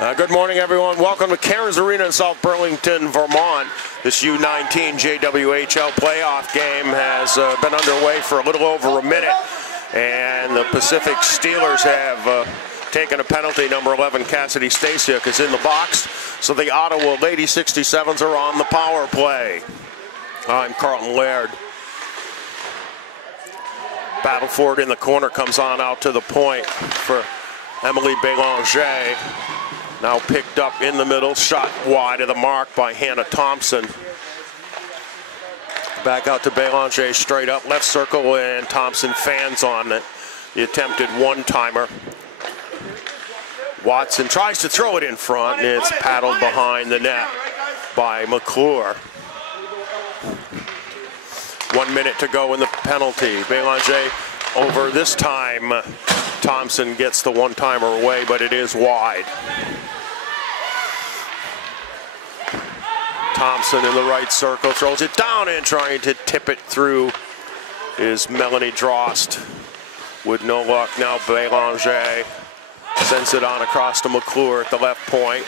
Good morning, everyone. Welcome to Cairns Arena in South Burlington, Vermont. This U-19 JWHL playoff game has been underway for a little over a minute, and the Pacific Steelers have taken a penalty. Number 11, Cassidy Stasiuk, is in the box, so the Ottawa Lady 67s are on the power play. I'm Carlton Laird. Battleford in the corner comes on out to the point for Emily Bélanger. Now picked up in the middle, shot wide of the mark by Hannah Thompson. Back out to Bélanger, straight up left circle, and Thompson fans on it. The attempted one-timer. Watson tries to throw it in front, and it's paddled behind the net by McClure. 1 minute to go in the penalty. Bélanger over this time. Thompson gets the one-timer away, but it is wide. Thompson in the right circle, throws it down, and trying to tip it through is Melanie Drost. With no luck now, Bélanger sends it on across to McClure at the left point.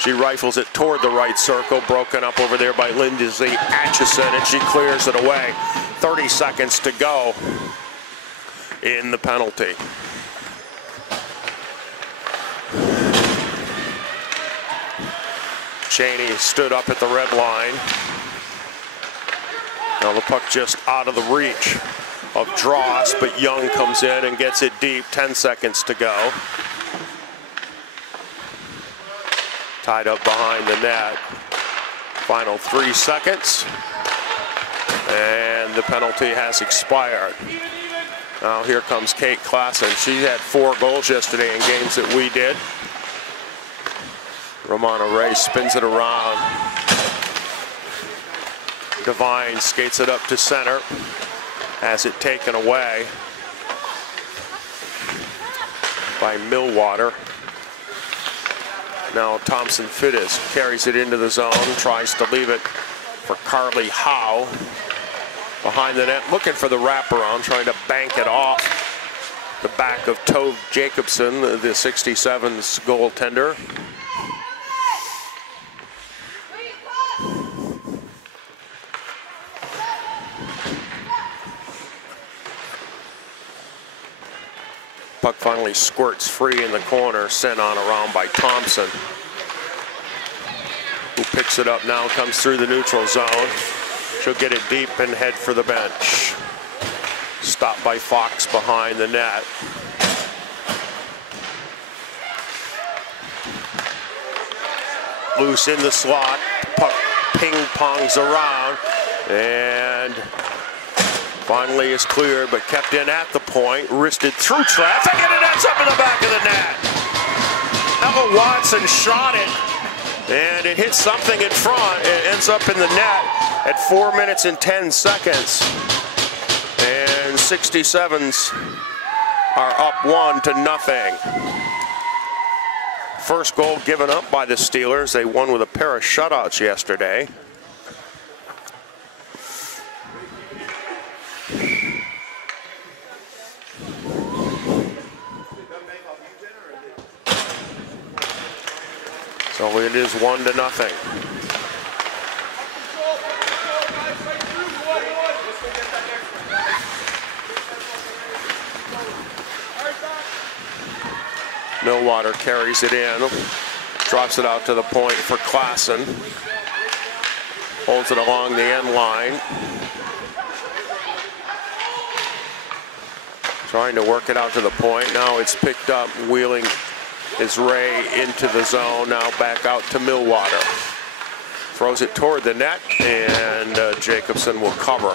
She rifles it toward the right circle, broken up over there by Lindsay Atchison, and she clears it away. 30 seconds to go in the penalty. Cheney stood up at the red line. Now the puck just out of the reach of Dross, but Young comes in and gets it deep. 10 seconds to go. Tied up behind the net. Final 3 seconds. And the penalty has expired. Now here comes Kate Klassen. She had 4 goals yesterday in games that we did. Romana Ray spins it around. Devine skates it up to center. Has it taken away by Millwater. Now Thompson Fittis carries it into the zone, tries to leave it for Carly Howe. Behind the net, looking for the wraparound, trying to bank it off the back of Tove Jacobson, the 67's goaltender. Puck finally squirts free in the corner, sent on around by Thompson, who picks it up now, comes through the neutral zone. She'll get it deep and head for the bench. Stopped by Fox behind the net. Loose in the slot, puck ping-pongs around, and finally is cleared, but kept in at the point, wristed through traffic, and it ends up in the back of the net. Ella Watson shot it, and it hits something in front. It ends up in the net at 4 minutes and 10 seconds. And 67s are up 1-0. First goal given up by the Steelers. They won with a pair of shutouts yesterday. So it is 1-0. Millwater carries it in, drops it out to the point for Klassen. Holds it along the end line. Trying to work it out to the point. Now it's picked up, wheeling is Ray into the zone. Now back out to Millwater. Throws it toward the net, and Jacobson will cover.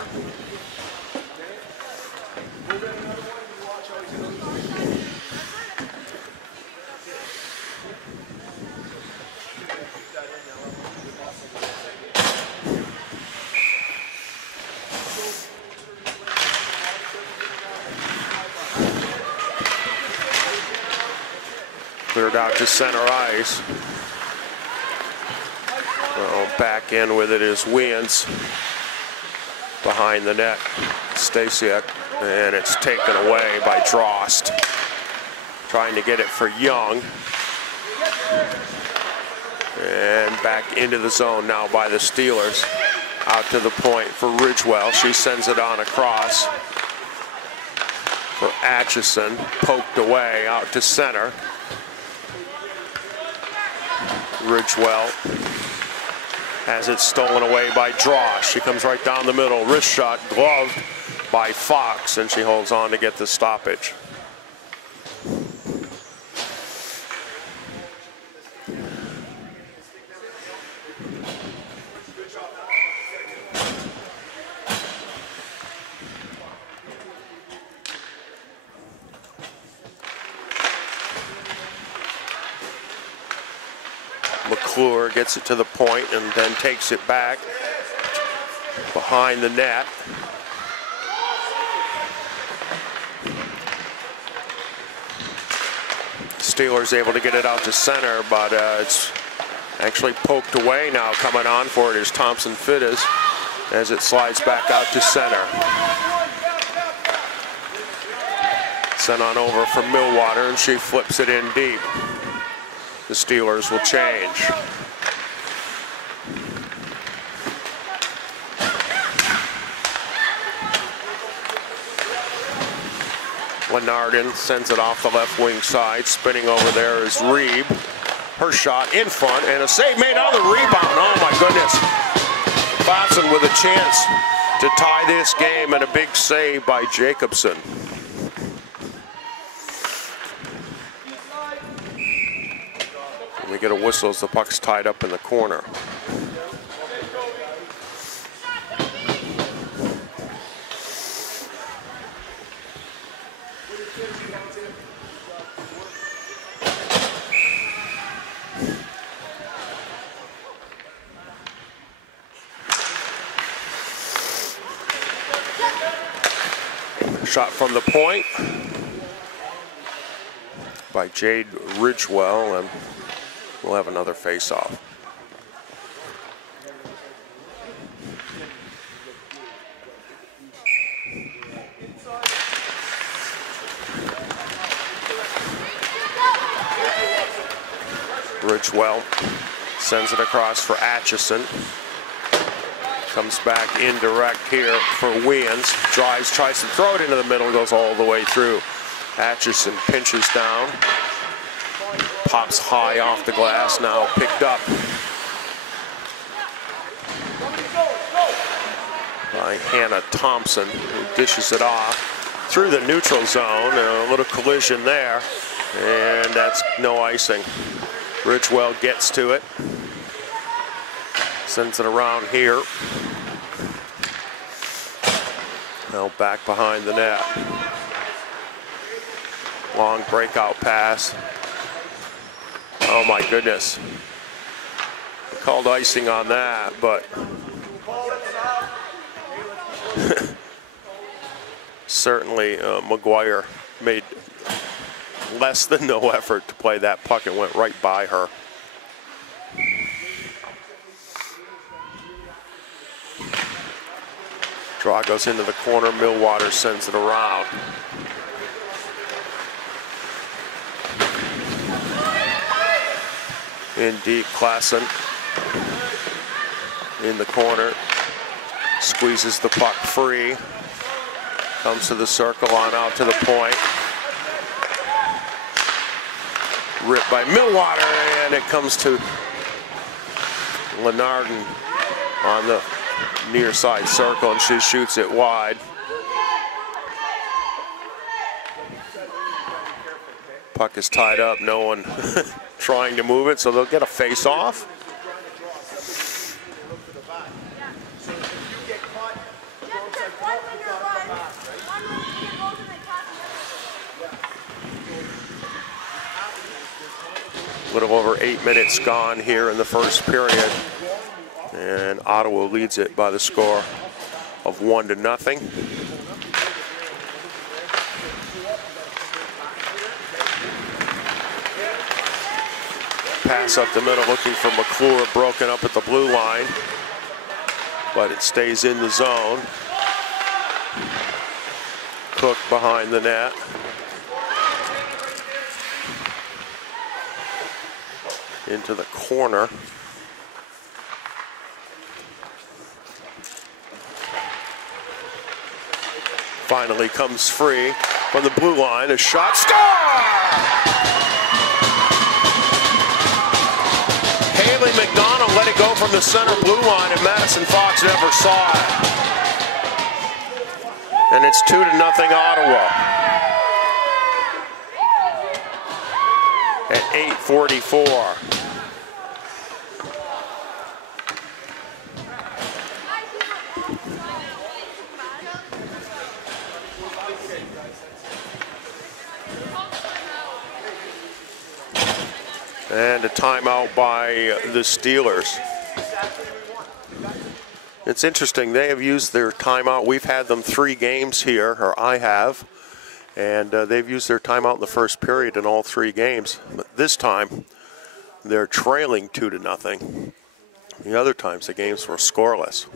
Cleared out to center ice. Well, back in with it is Wiens. Behind the net, Stasiuk, and it's taken away by Drost. Trying to get it for Young. And back into the zone now by the Steelers. Out to the point for Ridgewell. She sends it on across for Atchison. Poked away out to center. Ridgewell has it stolen away by Drosh. She comes right down the middle. Wrist shot gloved by Fox, and she holds on to get the stoppage. McClure gets it to the point and then takes it back behind the net. Steelers able to get it out to center, but it's actually poked away now. Coming on for it is Thompson Fittis as it slides back out to center. Sent on over from Millwater, and she flips it in deep. The Steelers will change. Lenardin sends it off the left wing side. Spinning over there is Reeb. Her shot in front, and a save made on the rebound. Oh my goodness. Batson with a chance to tie this game, and a big save by Jacobson. We get a whistle as the puck's tied up in the corner. Shot from the point by Jade Ridgewell, and we'll have another face-off. Ridgewell sends it across for Atchison. Comes back indirect here for Weans. Drives, tries to throw it into the middle, goes all the way through. Atchison pinches down. Pops high off the glass, now picked up by Hannah Thompson, who dishes it off through the neutral zone. A little collision there, and that's no icing. Ridgewell gets to it. Sends it around here. Now back behind the net. Long breakout pass. Oh my goodness. Called icing on that, but certainly McGuire made less than no effort to play that puck. It went right by her. Draw goes into the corner. Millwater sends it around. In deep, Klassen in the corner. Squeezes the puck free. Comes to the circle on out to the point. Ripped by Millwater, and it comes to Lenardin on the near side circle, and she shoots it wide. Puck is tied up, no one trying to move it, so they'll get a face-off. A little over 8 minutes gone here in the first period, and Ottawa leads it by the score of 1-0. Pass up the middle, looking for McClure, broken up at the blue line, but it stays in the zone. Cook behind the net. into the corner. Finally comes free from the blue line. A shot, score! Haley McDonald let it go from the center blue line, and Madison Fox never saw it. And it's 2-0 Ottawa. At 8:44. And a timeout by the Steelers. It's interesting, they have used their timeout. We've had them 3 games here, or I have, and they've used their timeout in the first period in all 3 games. But this time, they're trailing 2-0. The other times, the games were scoreless.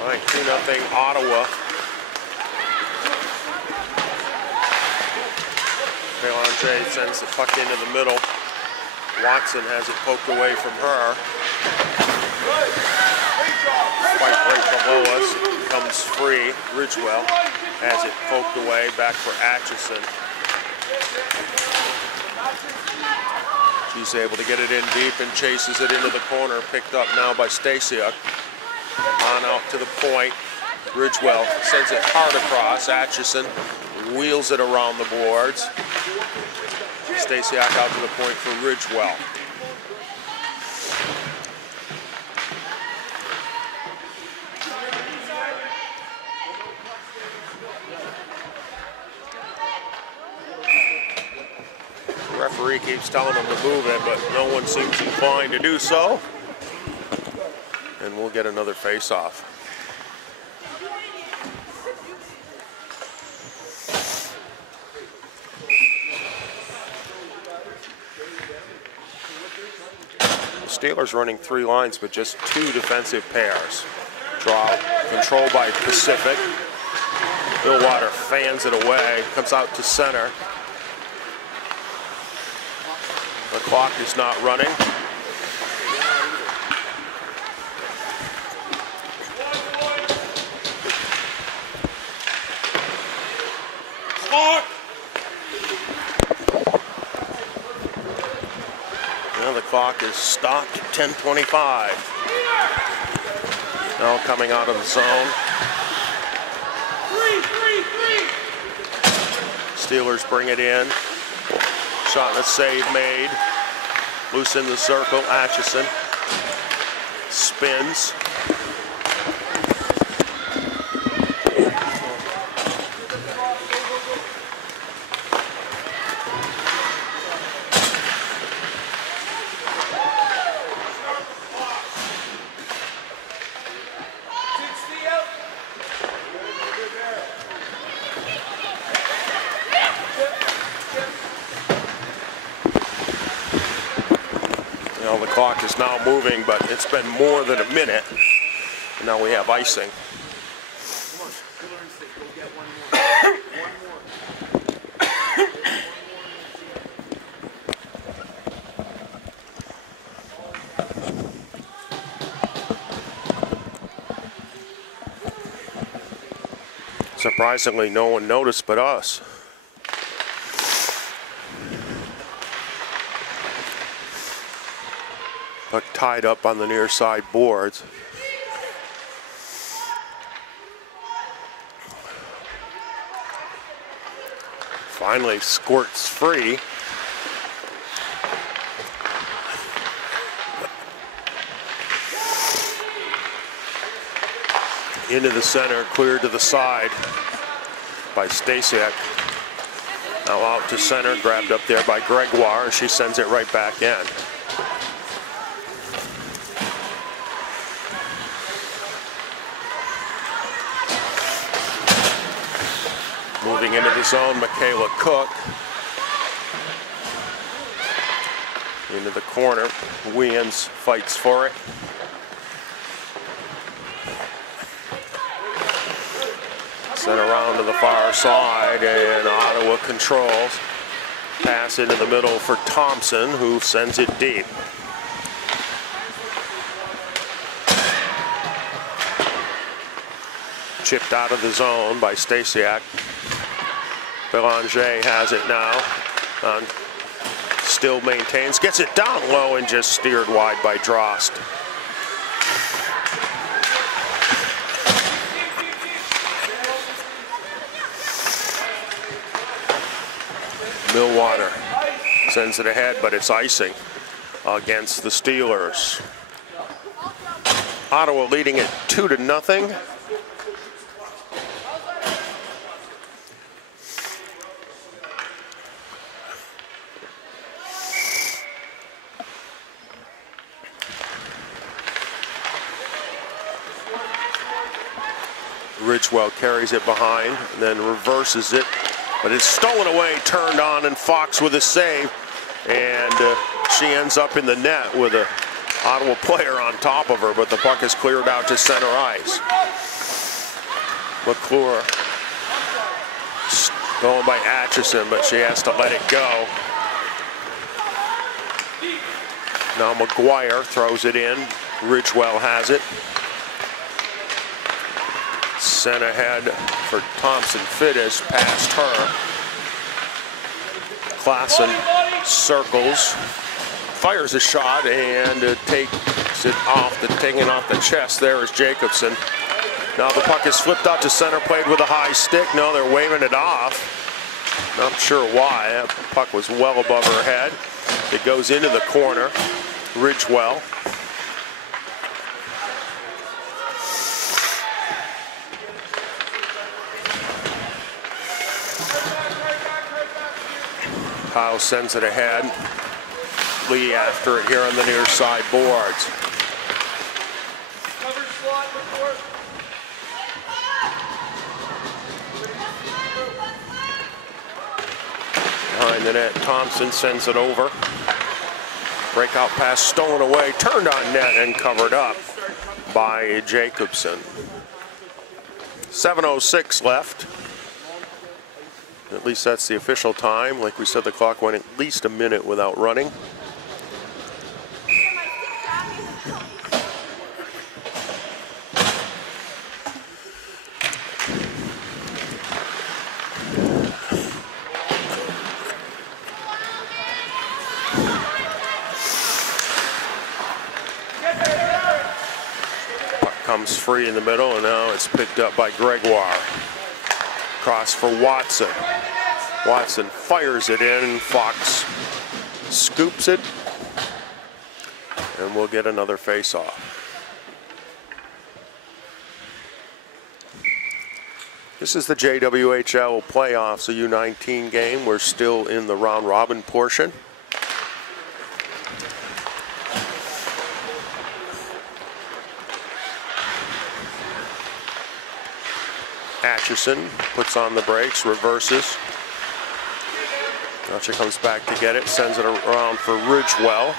All right, 2-0 Ottawa. Belanger sends the puck into the middle. Watson has it poked away from her. Right below us, comes free. Ridgewell has it poked away, back for Atchison. She's able to get it in deep and chases it into the corner, picked up now by Stasiuk. On out to the point. Ridgewell sends it hard across. Atchison wheels it around the boards. Stasiuk out to the point for Ridgewell. The referee keeps telling them to move it, but no one seems inclined to do so. And we'll get another face-off. Steelers running 3 lines, but just 2 defensive pairs. Draw control by Pacific. Billwater fans it away, comes out to center. The clock is not running. Now the clock is stopped at 10:25. Now coming out of the zone. Steelers bring it in. Shot and a save made. Loose in the circle. Atchison spins. The clock is now moving, but it's been more than a minute. And now we have icing. Surprisingly, no one noticed but us. Puck tied up on the near side boards. Finally squirts free. Into the center, cleared to the side by Stasiuk. Now out to center, grabbed up there by Gregoire, and she sends it right back in. Moving into the zone, Michaela Cook. Into the corner, Williams fights for it. Sent around to the far side, and Ottawa controls. Pass into the middle for Thompson, who sends it deep. Chipped out of the zone by Stasiak. Belanger has it now. Still maintains, gets it down low and just steered wide by Drost. Millwater sends it ahead, but it's icing against the Steelers. Ottawa leading it 2-0. Ridgewell carries it behind and then reverses it, but it's stolen away, turned on, and Fox with a save, and she ends up in the net with an Ottawa player on top of her, but the puck is cleared out to center ice. McClure going by Atchison, but she has to let it go. Now McGuire throws it in. Ridgewell has it. Sent ahead for Thompson Fittis, past her. Klassen circles, fires a shot, and takes it off, taking it off the chest. There is Jacobson. Now the puck is flipped out to center, played with a high stick. No, they're waving it off. Not sure why. That puck was well above her head. It goes into the corner. Ridgewell. Kyle sends it ahead. Lee after it here on the near side boards. Behind the net, Thompson sends it over. Breakout pass stolen away, turned on net and covered up by Jacobson. 7:06 left. At least that's the official time. Like we said, the clock went at least a minute without running. Puck comes free in the middle, and now it's picked up by Gregoire. Cross for Watson. Watson fires it in. Fox scoops it. And we'll get another face-off. This is the JWHL playoffs, a U-19 game. We're still in the round-robin portion. Atchison puts on the brakes, reverses. Now she comes back to get it, sends it around for Ridgewell.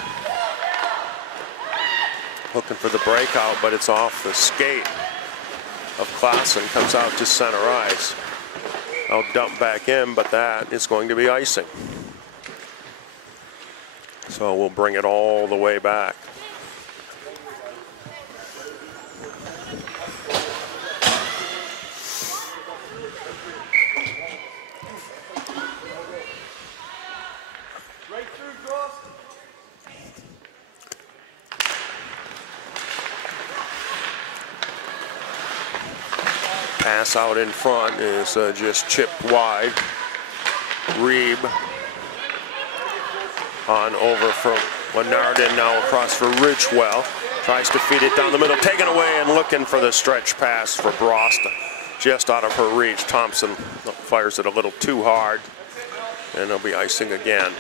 Looking for the breakout, but it's off the skate of Klassen, comes out to center ice. I'll dump back in, but that is going to be icing. So we'll bring it all the way back. Pass out in front is just chipped wide. Reeb on over from Lenardin, now across for Ridgewell. Tries to feed it down the middle, taken away and looking for the stretch pass for Brost. Just out of her reach. Thompson fires it a little too hard, and they'll be icing again.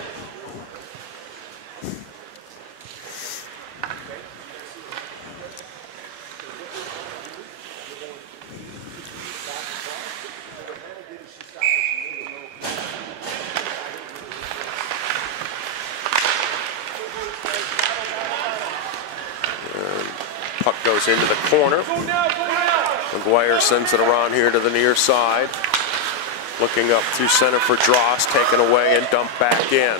Puck goes into the corner. McGuire sends it around here to the near side. Looking up through center for Dross, taken away and dumped back in.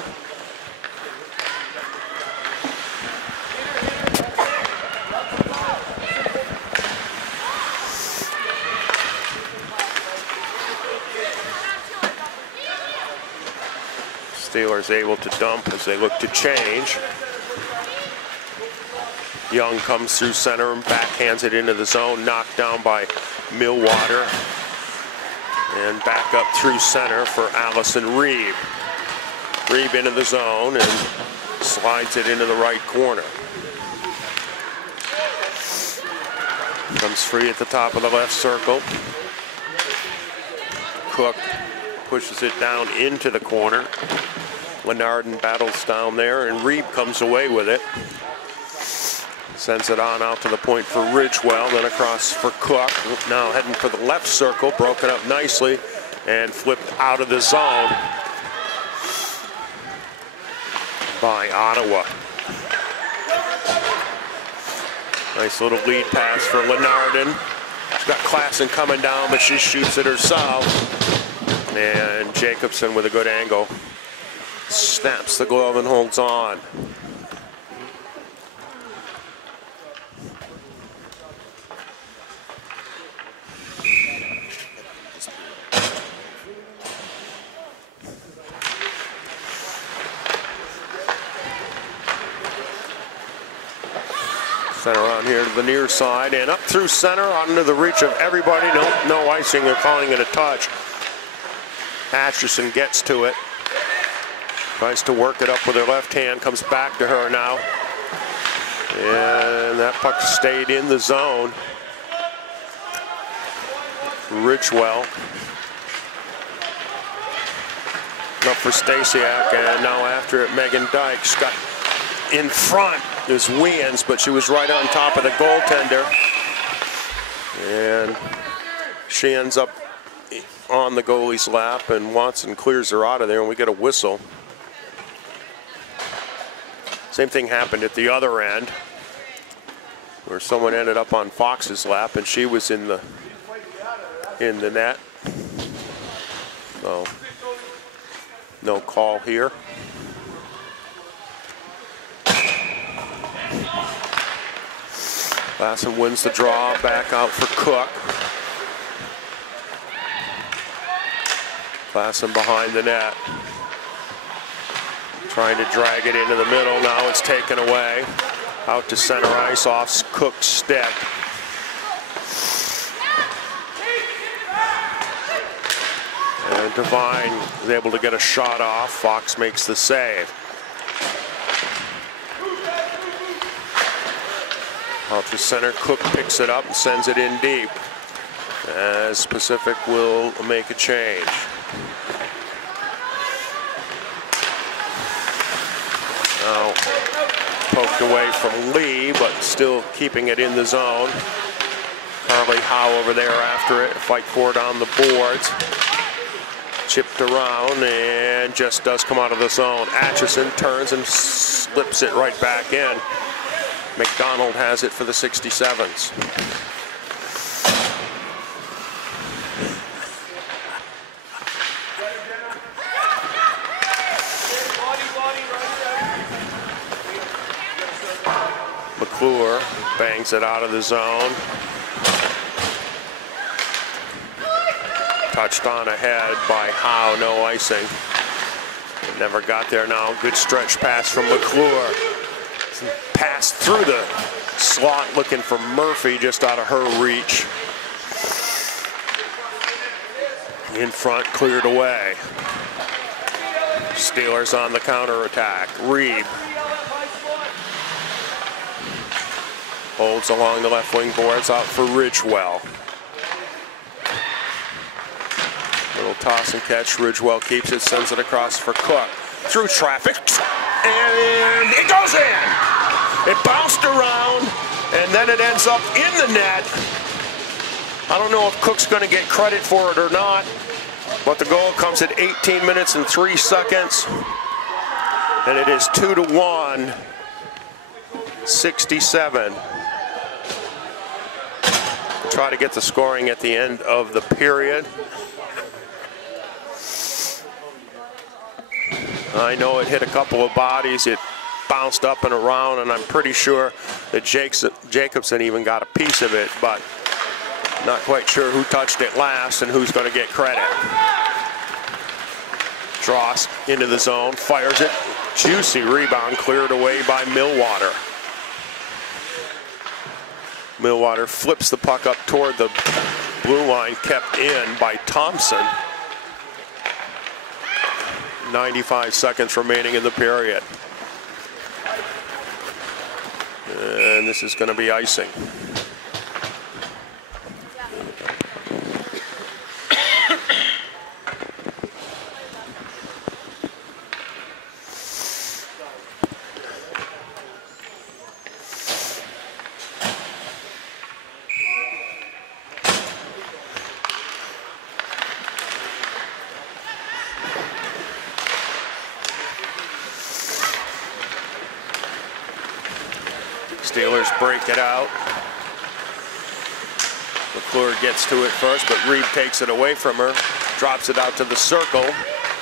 Steelers able to dump as they look to change. Young comes through center and backhands it into the zone, knocked down by Millwater. And back up through center for Allison Reeb. Reeb into the zone and slides it into the right corner. Comes free at the top of the left circle. Cook pushes it down into the corner. Lenardin battles down there, and Reeb comes away with it. Sends it on out to the point for Ridgewell, then across for Cook. Now heading for the left circle, broken up nicely, and flipped out of the zone by Ottawa. Nice little lead pass for Lenardin. She's got Klassen coming down, but she shoots it herself. And Jacobson with a good angle. Snaps the glove and holds on. Center on here to the near side and up through center, under the reach of everybody. No icing. They're calling it a touch. Atchison gets to it. Tries to work it up with her left hand. Comes back to her now. And that puck stayed in the zone. Ridgewell. Up for Stasiak, and now after it, Megan Dykes got in front. Is Wiens, but she was right on top of the goaltender. And she ends up on the goalie's lap, and Watson clears her out of there, and we get a whistle. Same thing happened at the other end, where someone ended up on Fox's lap, and she was in the net. So no call here. Klassen wins the draw, back out for Cook. Klassen behind the net. Trying to drag it into the middle, now it's taken away. Out to center ice off Cook's stick. And Devine is able to get a shot off. Fox makes the save. Out to center, Cook picks it up and sends it in deep. As Pacific will make a change. Now poked away from Lee, but still keeping it in the zone. Carly Howe over there after it, fight for it on the boards. Chipped around and just does come out of the zone. Atchison turns and slips it right back in. McDonald has it for the 67s. McClure bangs it out of the zone. Touched on ahead by Howe, no icing. Never got there now. Good stretch pass from McClure. Pass through the slot looking for Murphy, just out of her reach. In front, cleared away. Steelers on the counterattack. Reeb holds along the left wing boards, out for Ridgewell. Little toss and catch. Ridgewell keeps it, sends it across for Cook. Through traffic, and it goes in. It bounced around, and then it ends up in the net. I don't know if Cook's going to get credit for it or not, but the goal comes at 18 minutes and 3 seconds, and it is 2-1, 67. try to get the scoring at the end of the period. I know it hit a couple of bodies. It bounced up and around, and I'm pretty sure that Jacobson even got a piece of it, but not quite sure who touched it last and who's going to get credit. Dross into the zone, fires it. Juicy rebound, cleared away by Millwater. Millwater flips the puck up toward the blue line, kept in by Thompson. 95 seconds remaining in the period. And this is going to be icing. Steelers break it out. McClure gets to it first, but Reed takes it away from her. Drops it out to the circle.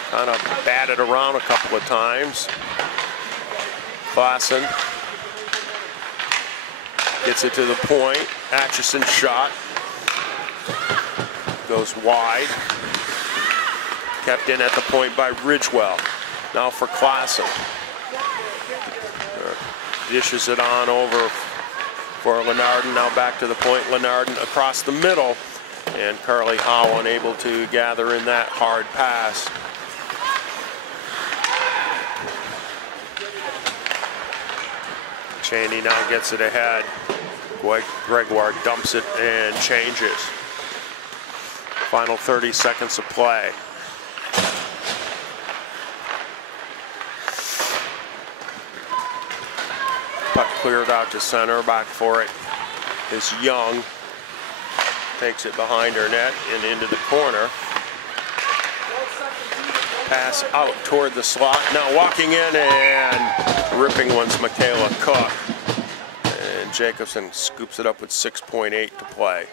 Kind of batted around a couple of times. Klassen gets it to the point. Atchison shot. Goes wide. Kept in at the point by Ridgewell. Now for Klassen. Dishes it on over for Lenardon. Now back to the point. Lenardon across the middle. And Carly Howe unable to gather in that hard pass. Cheney now gets it ahead. Gregoire dumps it and changes. Final 30 seconds of play. Puck cleared out to center. Back for it is Young. Takes it behind her net and into the corner. Pass out toward the slot. Now walking in and ripping one's Michaela Cook. And Jacobson scoops it up with 6.8 to play.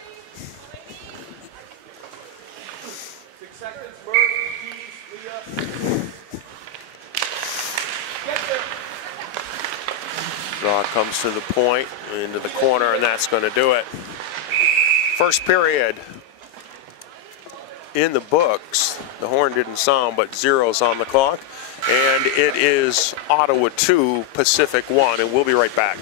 Draw comes to the point, into the corner, and that's going to do it. First period in the books. The horn didn't sound, but zeros on the clock. And it is Ottawa 2, Pacific 1, and we'll be right back.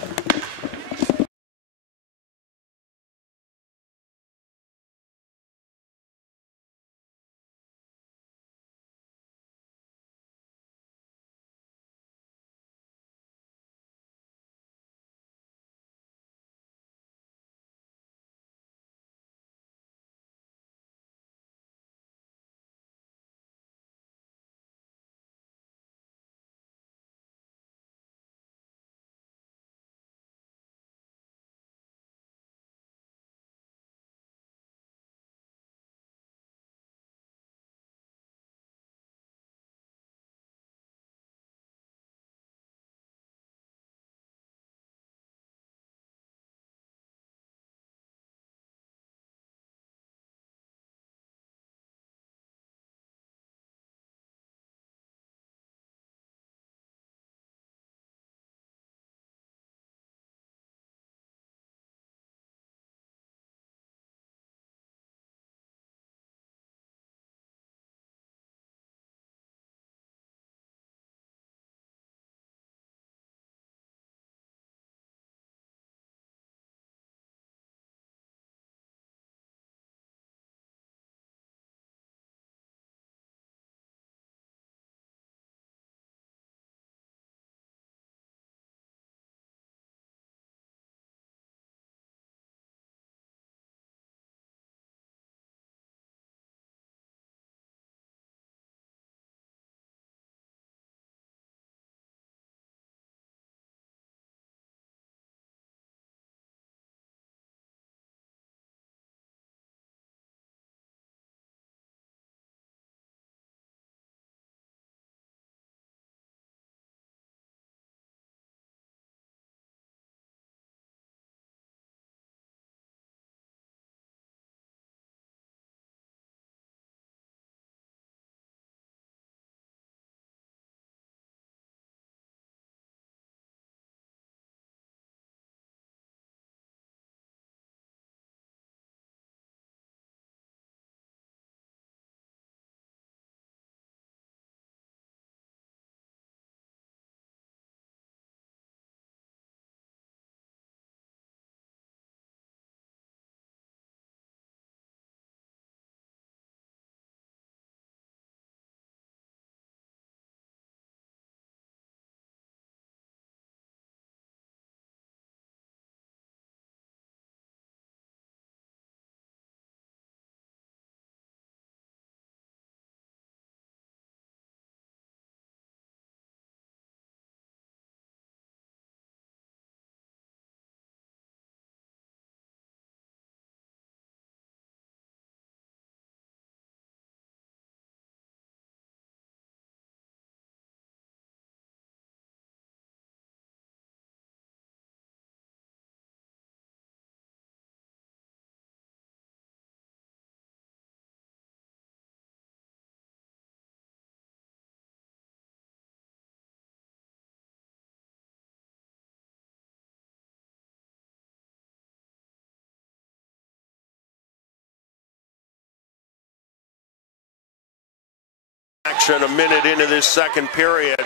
action a minute into this second period.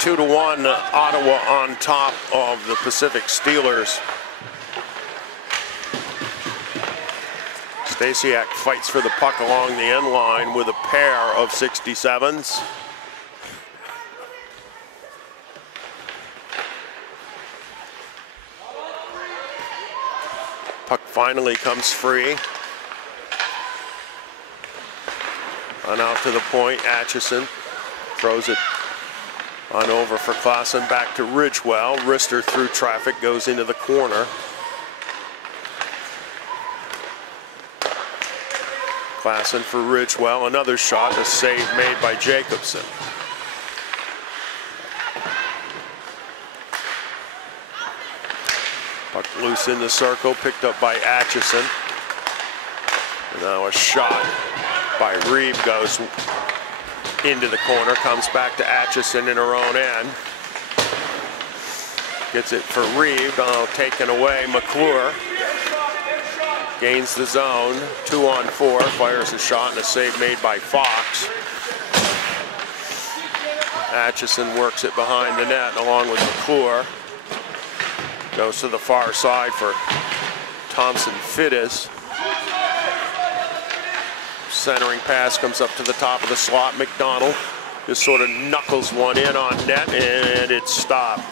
2-1, Ottawa on top of the Pacific Steelers. Stasiak fights for the puck along the end line with a pair of 67s. Puck finally comes free. On out to the point, Atchison throws it on over for Klassen, back to Ridgewell. Wrister through traffic, goes into the corner. Klassen for Ridgewell, another shot, a save made by Jacobson. Puck loose in the circle, picked up by Atchison. And now a shot by Reeve goes into the corner, comes back to Atchison in her own end. Gets it for Reeve, now taken away. McClure gains the zone, 2-on-4, fires a shot and a save made by Fox. Atchison works it behind the net along with McClure. Goes to the far side for Thompson Fittis. Centering pass comes up to the top of the slot. McDonald just sort of knuckles one in on net, and it's stopped.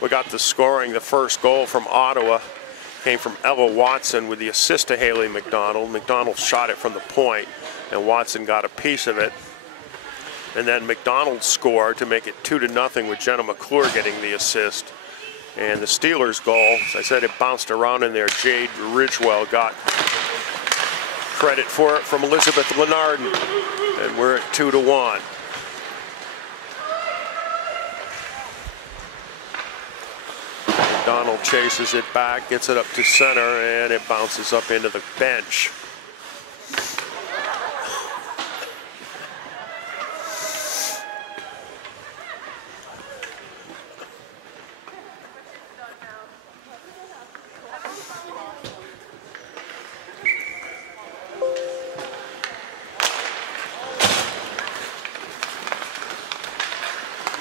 We got the scoring. The first goal from Ottawa came from Ella Watson with the assist to Haley McDonald. McDonald shot it from the point, and Watson got a piece of it. And then McDonald scored to make it 2-0 with Jenna McClure getting the assist. And the Steelers' goal, as I said, it bounced around in there. Jade Ridgewell got credit for it from Elizabeth Lenardon. And we're at 2-1. McDonald chases it back, gets it up to center, and it bounces up into the bench.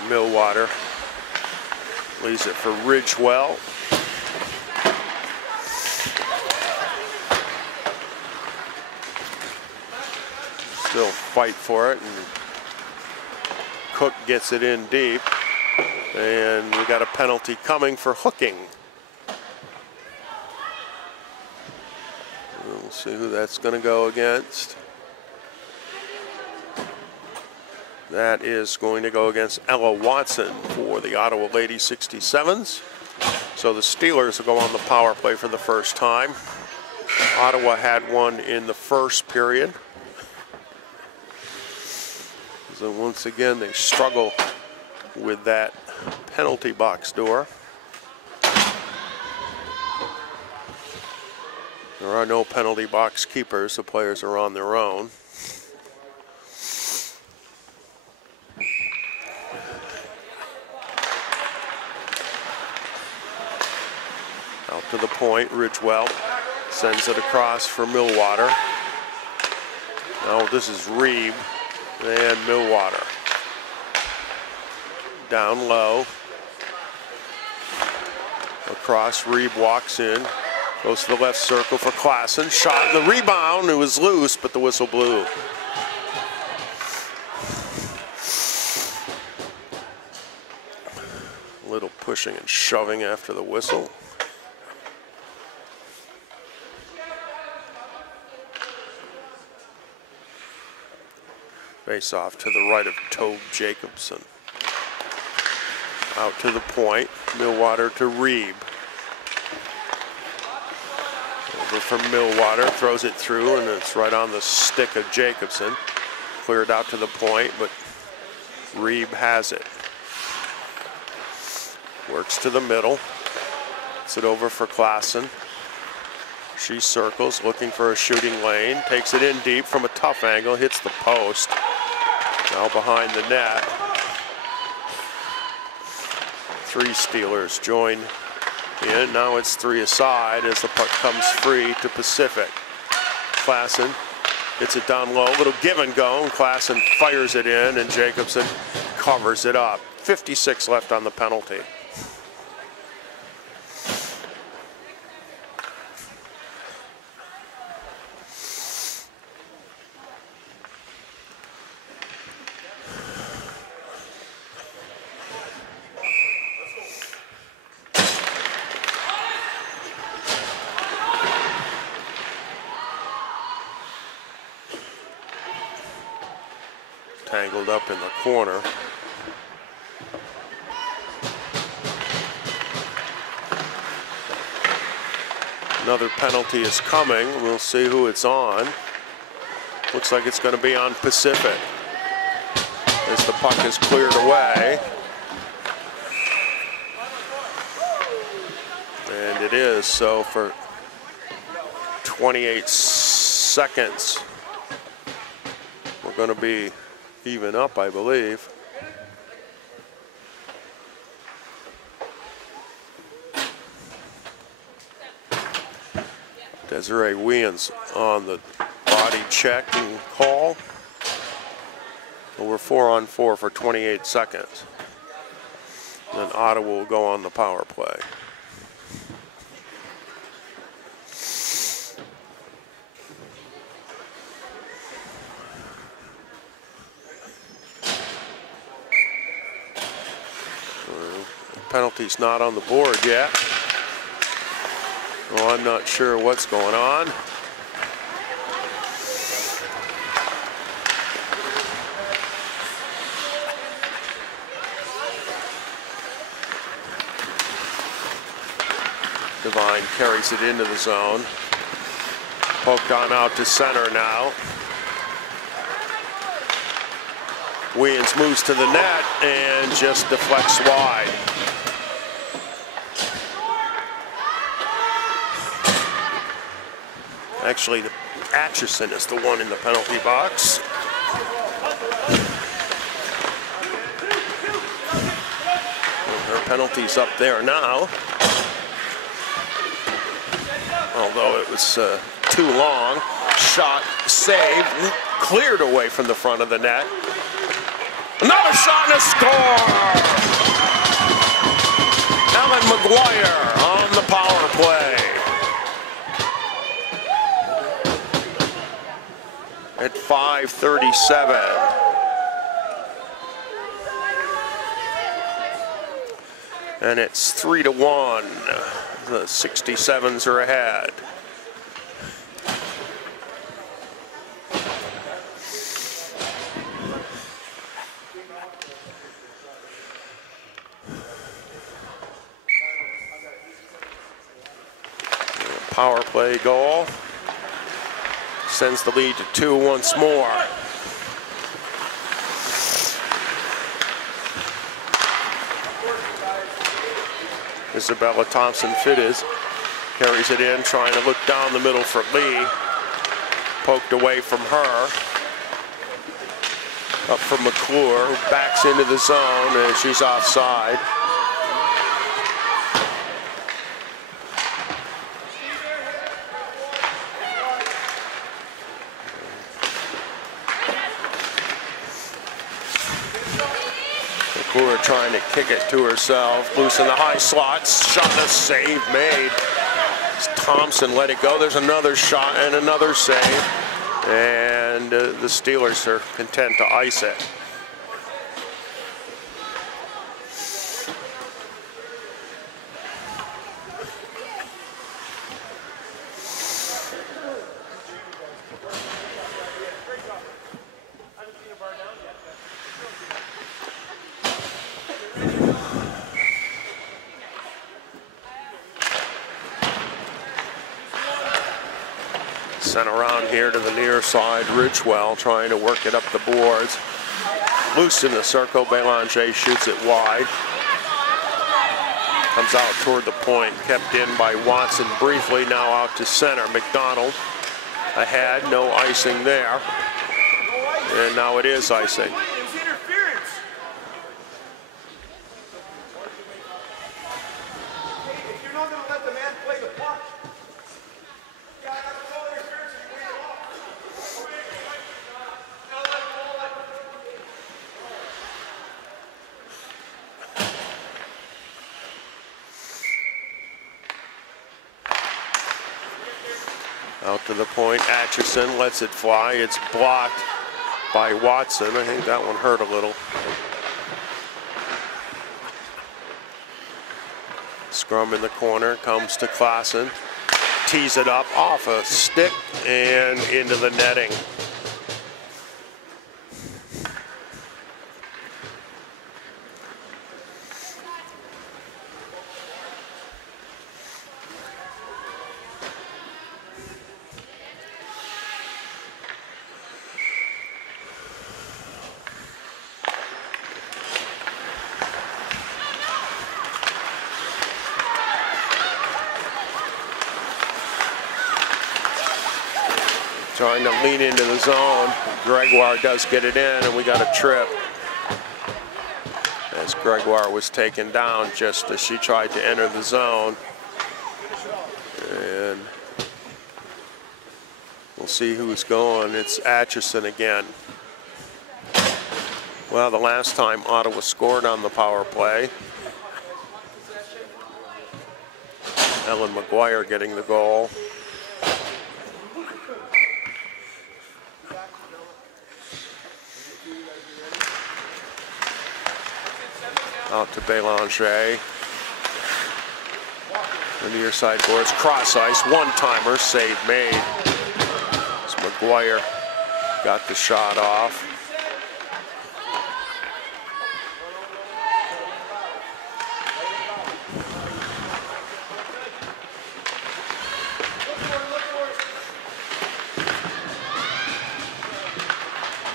Millwater leaves it for Ridgewell. Still fight for it, and Cook gets it in deep, and we got a penalty coming for hooking. We'll see who that's going to go against. That is going to go against Ella Watson for the Ottawa Lady 67s. So the Steelers will go on the power play for the first time. Ottawa had one in the first period. So once again, they struggle with that penalty box door. There are no penalty box keepers. The players are on their own. Out to the point, Ridgewell sends it across for Millwater. Now this is Reeve and Millwater. Down low. Across, Reeve walks in. Goes to the left circle for Klassen. Shot, the rebound, it was loose, but the whistle blew. A little pushing and shoving after the whistle. Face off to the right of Tobe Jacobson. Out to the point, Millwater to Reeve. Over from Millwater, throws it through, and it's right on the stick of Jacobson. Cleared out to the point, but Reeve has it. Works to the middle. Gets it over for Klassen. She circles, looking for a shooting lane. Takes it in deep from a tough angle, hits the post. Now behind the net. Three Steelers join in. Now it's three aside as the puck comes free to Pacific. Klassen Gets it down low, little give and go, and Klassen fires it in, and Jacobson covers it up. 56 left on the penalty. Tangled up in the corner. Another penalty is coming. We'll see who it's on. Looks like it's going to be on Pacific as the puck is cleared away. And it is. So for 28 seconds, we're going to be even up, I believe. Desiree Williams on the body check and call. And we're 4-on-4 for 28 seconds. And then Ottawa will go on the power play. Penalty's not on the board yet. Well, I'm not sure what's going on. Devine carries it into the zone. Poked on out to center now. Williams moves to the net and just deflects wide. Actually, Atchison is the one in the penalty box. And her penalty's up there now. Although it was too long. Shot saved, cleared away from the front of the net. Another shot and a score! Ellen McGuire on the power play. At 5:37. And it's 3-1. The 67s are ahead. Power play goal. Sends the lead to 2 once more. Isabella Thompson-Fittis carries it in, trying to look down the middle for Lee. Poked away from her. Up from McClure, who backs into the zone, and she's offside. Trying to kick it to herself, loose in the high slots, shot and a save made. Thompson let it go. There's another shot and another save, and the Steelers are content to ice it. Sent around here to the near side. Ridgewell trying to work it up the boards. Loose in the circle. Belanger shoots it wide. Comes out toward the point. Kept in by Watson briefly. Now out to center. McDonald ahead. No icing there. And now it is icing. Out to the point, Atchison lets it fly. It's blocked by Watson. I think that one hurt a little. Scrum in the corner, comes to Klassen. Tees it up off a stick and into the netting. Trying to lean into the zone. Gregoire does get it in, and we got a trip. As Gregoire was taken down just as she tried to enter the zone. And we'll see who's going. It's Atchison again. Well, the last time Ottawa scored on the power play, Ellen McGuire getting the goal. Out to Bélanger. The near side boards, cross ice, one-timer, save made. As McGuire got the shot off.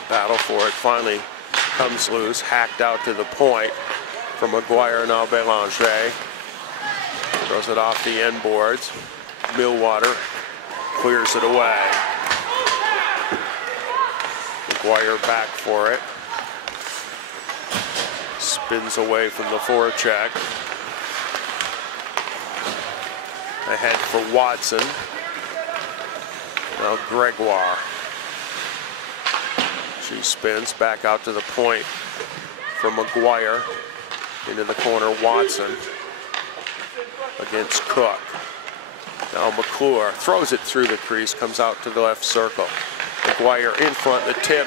Battle for it, finally comes loose, hacked out to the point. From McGuire, now Bélanger. Throws it off the end boards. Millwater clears it away. McGuire back for it. Spins away from the forecheck. Ahead for Watson. Now Gregoire. She spins back out to the point for McGuire. Into the corner, Watson against Cook. Now McClure throws it through the crease, comes out to the left circle. McGuire in front, the tip.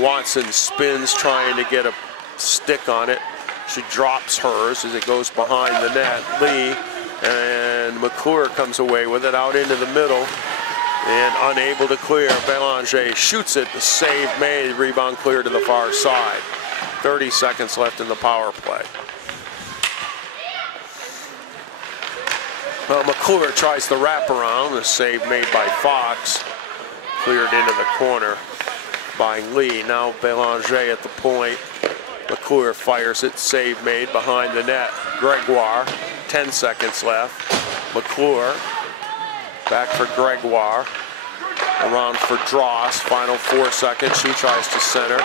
Watson spins trying to get a stick on it. She drops hers as it goes behind the net. Lee and McClure comes away with it out into the middle and unable to clear. Bélanger shoots it, the save made, rebound clear to the far side. 30 seconds left in the power play. Well, McClure tries the wraparound, the save made by Fox. Cleared into the corner by Lee. Now Bélanger at the point. McClure fires it, save made behind the net. Gregoire, 10 seconds left. McClure, back for Gregoire. Around for Dross, final 4 seconds. She tries to center.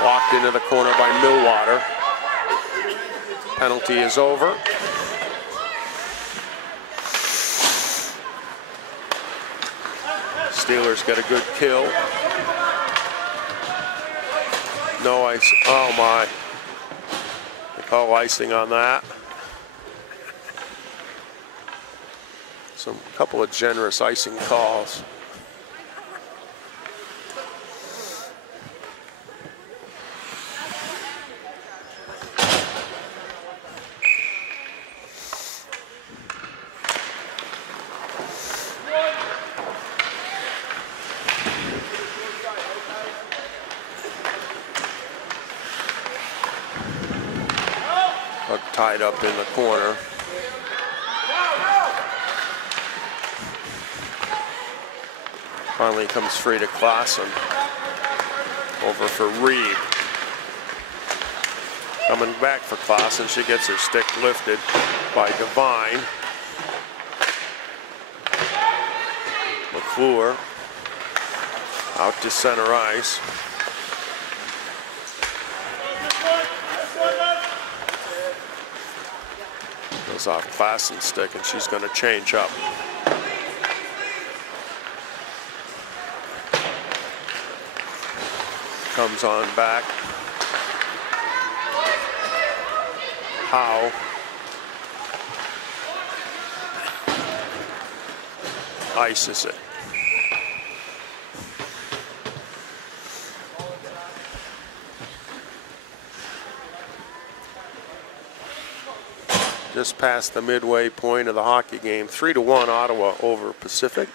Blocked into the corner by Millwater. Penalty is over. Steelers get a good kill. No ice. Oh my. They call icing on that. A couple of generous icing calls. Tied up in the corner. Finally comes free to Klassen. Over for Reed. Coming back for Klassen. She gets her stick lifted by Devine. McClure out to center ice. Goes off Klassen's stick, and she's going to change up. Comes on back. Howe. Ices it. Just past the midway point of the hockey game. 3-1 Ottawa over Pacific.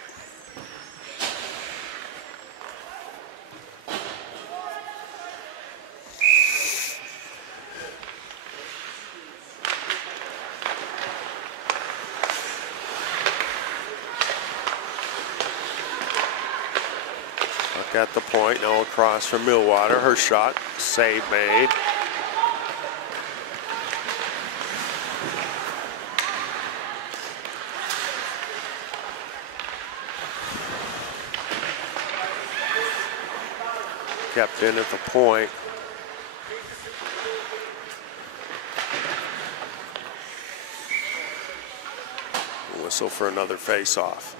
Puck at the point, now across from Millwater. Her shot, save made. Kept in at the point. Whistle for another face-off.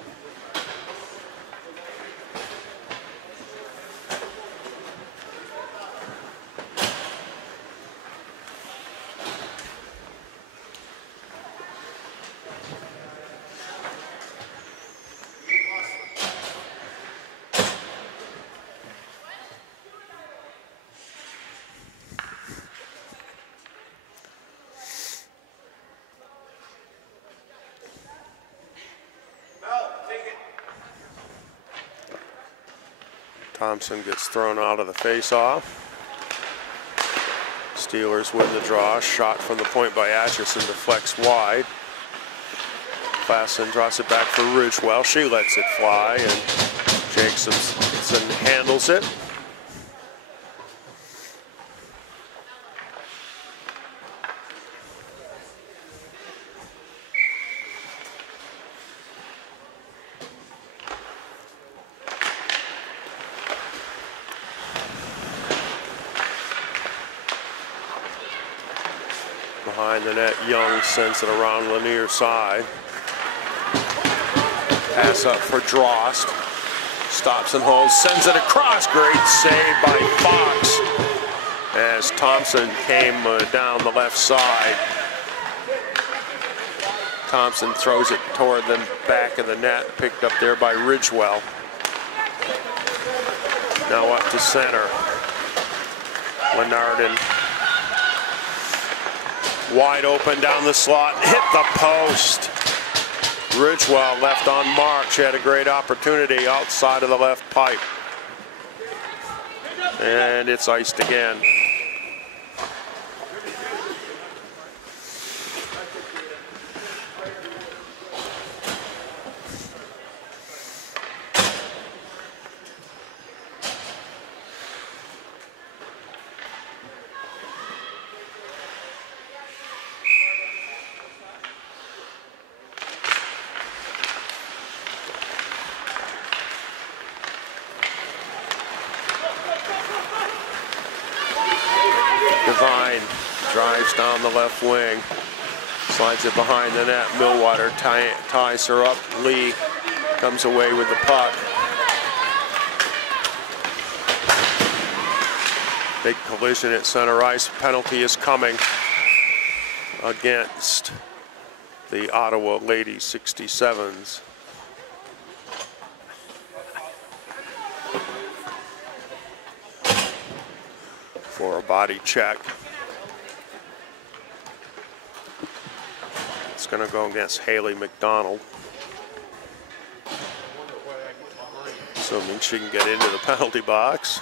Thompson gets thrown out of the face-off. Steelers win the draw. Shot from the point by Atchison deflects wide. Klassen draws it back for Ridgewell. She lets it fly, and Jacobson handles it. Behind the net, Young sends it around the near side. Pass up for Drost. Stops and holds, sends it across. Great save by Fox as Thompson came down the left side. Thompson throws it toward the back of the net, picked up there by Ridgewell. Now up to center. Lenardin. Wide open down the slot, hit the post. Ridgewell left on mark. She had a great opportunity outside of the left pipe. And it's iced again. Devine drives down the left wing, slides it behind the net. Millwater ties her up. Lee comes away with the puck. Big collision at center ice. Penalty is coming against the Ottawa Ladies 67s. For a body check. It's going to go against Haley McDonald. Assuming she can get into the penalty box.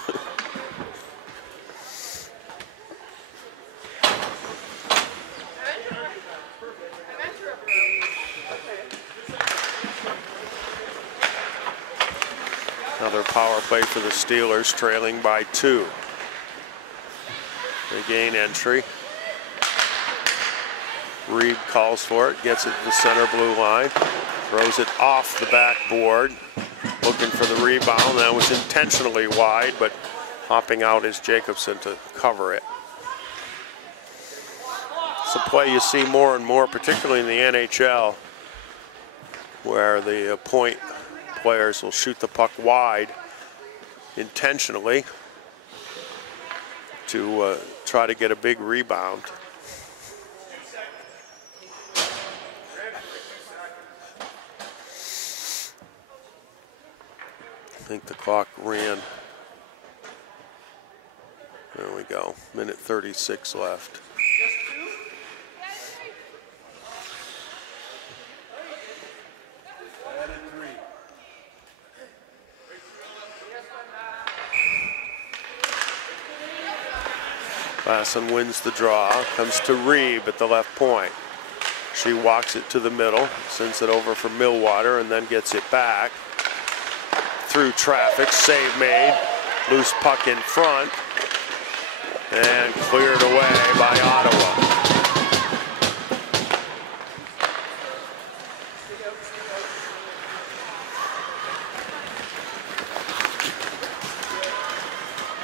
Another power play for the Steelers, trailing by 2. They gain entry. Reed calls for it, gets it to the center blue line, throws it off the backboard, looking for the rebound. That was intentionally wide, but hopping out is Jacobson to cover it. It's a play you see more and more, particularly in the NHL, where the point players will shoot the puck wide intentionally to try to get a big rebound. I think the clock ran. There we go. Minute 36 left. Klassen wins the draw, comes to Reeb at the left point. She walks it to the middle, sends it over for Millwater, and then gets it back. Through traffic, save made, loose puck in front, and cleared away by Ottawa.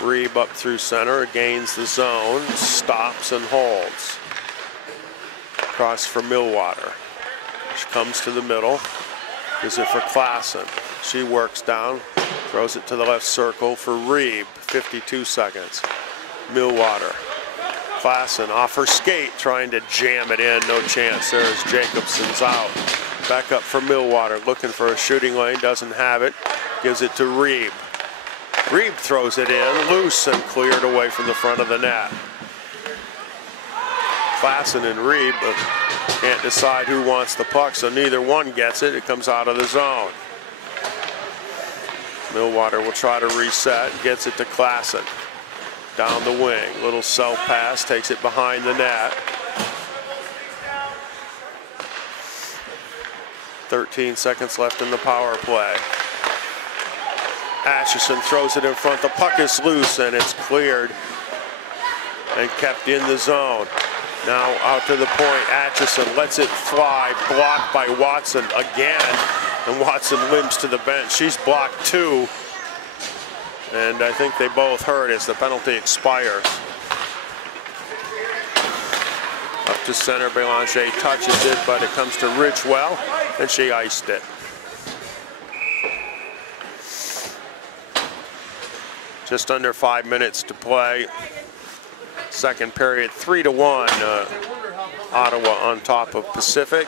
Reeb up through center, gains the zone, stops and holds. Cross for Millwater. She comes to the middle, gives it for Klassen. She works down, throws it to the left circle for Reeb, 52 seconds. Millwater. Klassen off her skate, trying to jam it in, no chance there as Jacobson's out. Back up for Millwater, looking for a shooting lane, doesn't have it, gives it to Reeb. Reeb throws it in, loose and cleared away from the front of the net. Klassen and Reeb can't decide who wants the puck, so neither one gets it. It comes out of the zone. Millwater will try to reset, gets it to Klassen. Down the wing, little self pass, takes it behind the net. 13 seconds left in the power play. Atchison throws it in front. The puck is loose and it's cleared and kept in the zone. Now out to the point, Atchison lets it fly, blocked by Watson again, and Watson limps to the bench. She's blocked too, and I think they both hurt as the penalty expires. Up to center, Belanger touches it, but it comes to Ridgewell, and she iced it. Just under 5 minutes to play. Second period, 3-1. Ottawa on top of Pacific.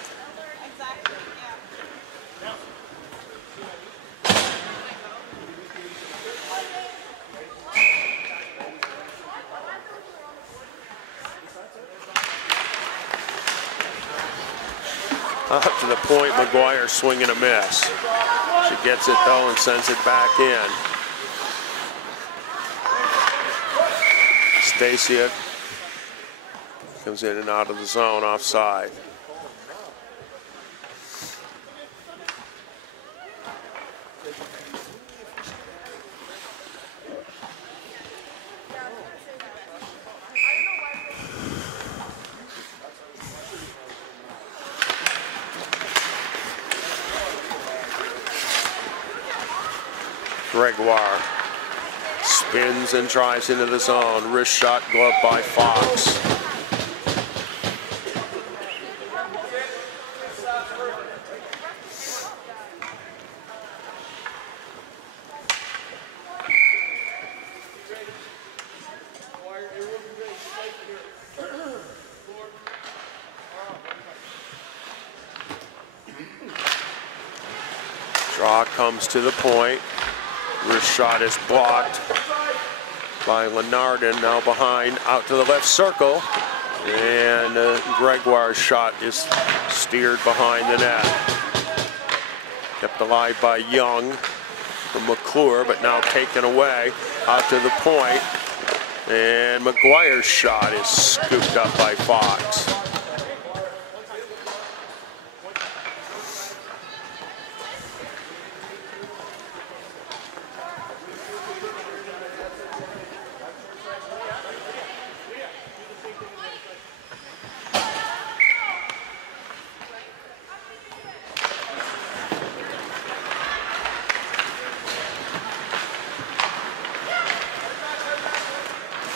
Up to the point, McGuire swinging a miss. She gets it though and sends it back in. Stacia comes in and out of the zone, offside. Gregoire spins and drives into the zone. Wrist shot, glove by Fox. Draw comes to the point. Wrist shot is blocked by Lenardin, now behind, out to the left circle, and Gregoire's shot is steered behind the net. Kept alive by Young from McClure, but now taken away out to the point, and McGuire's shot is scooped up by Fox.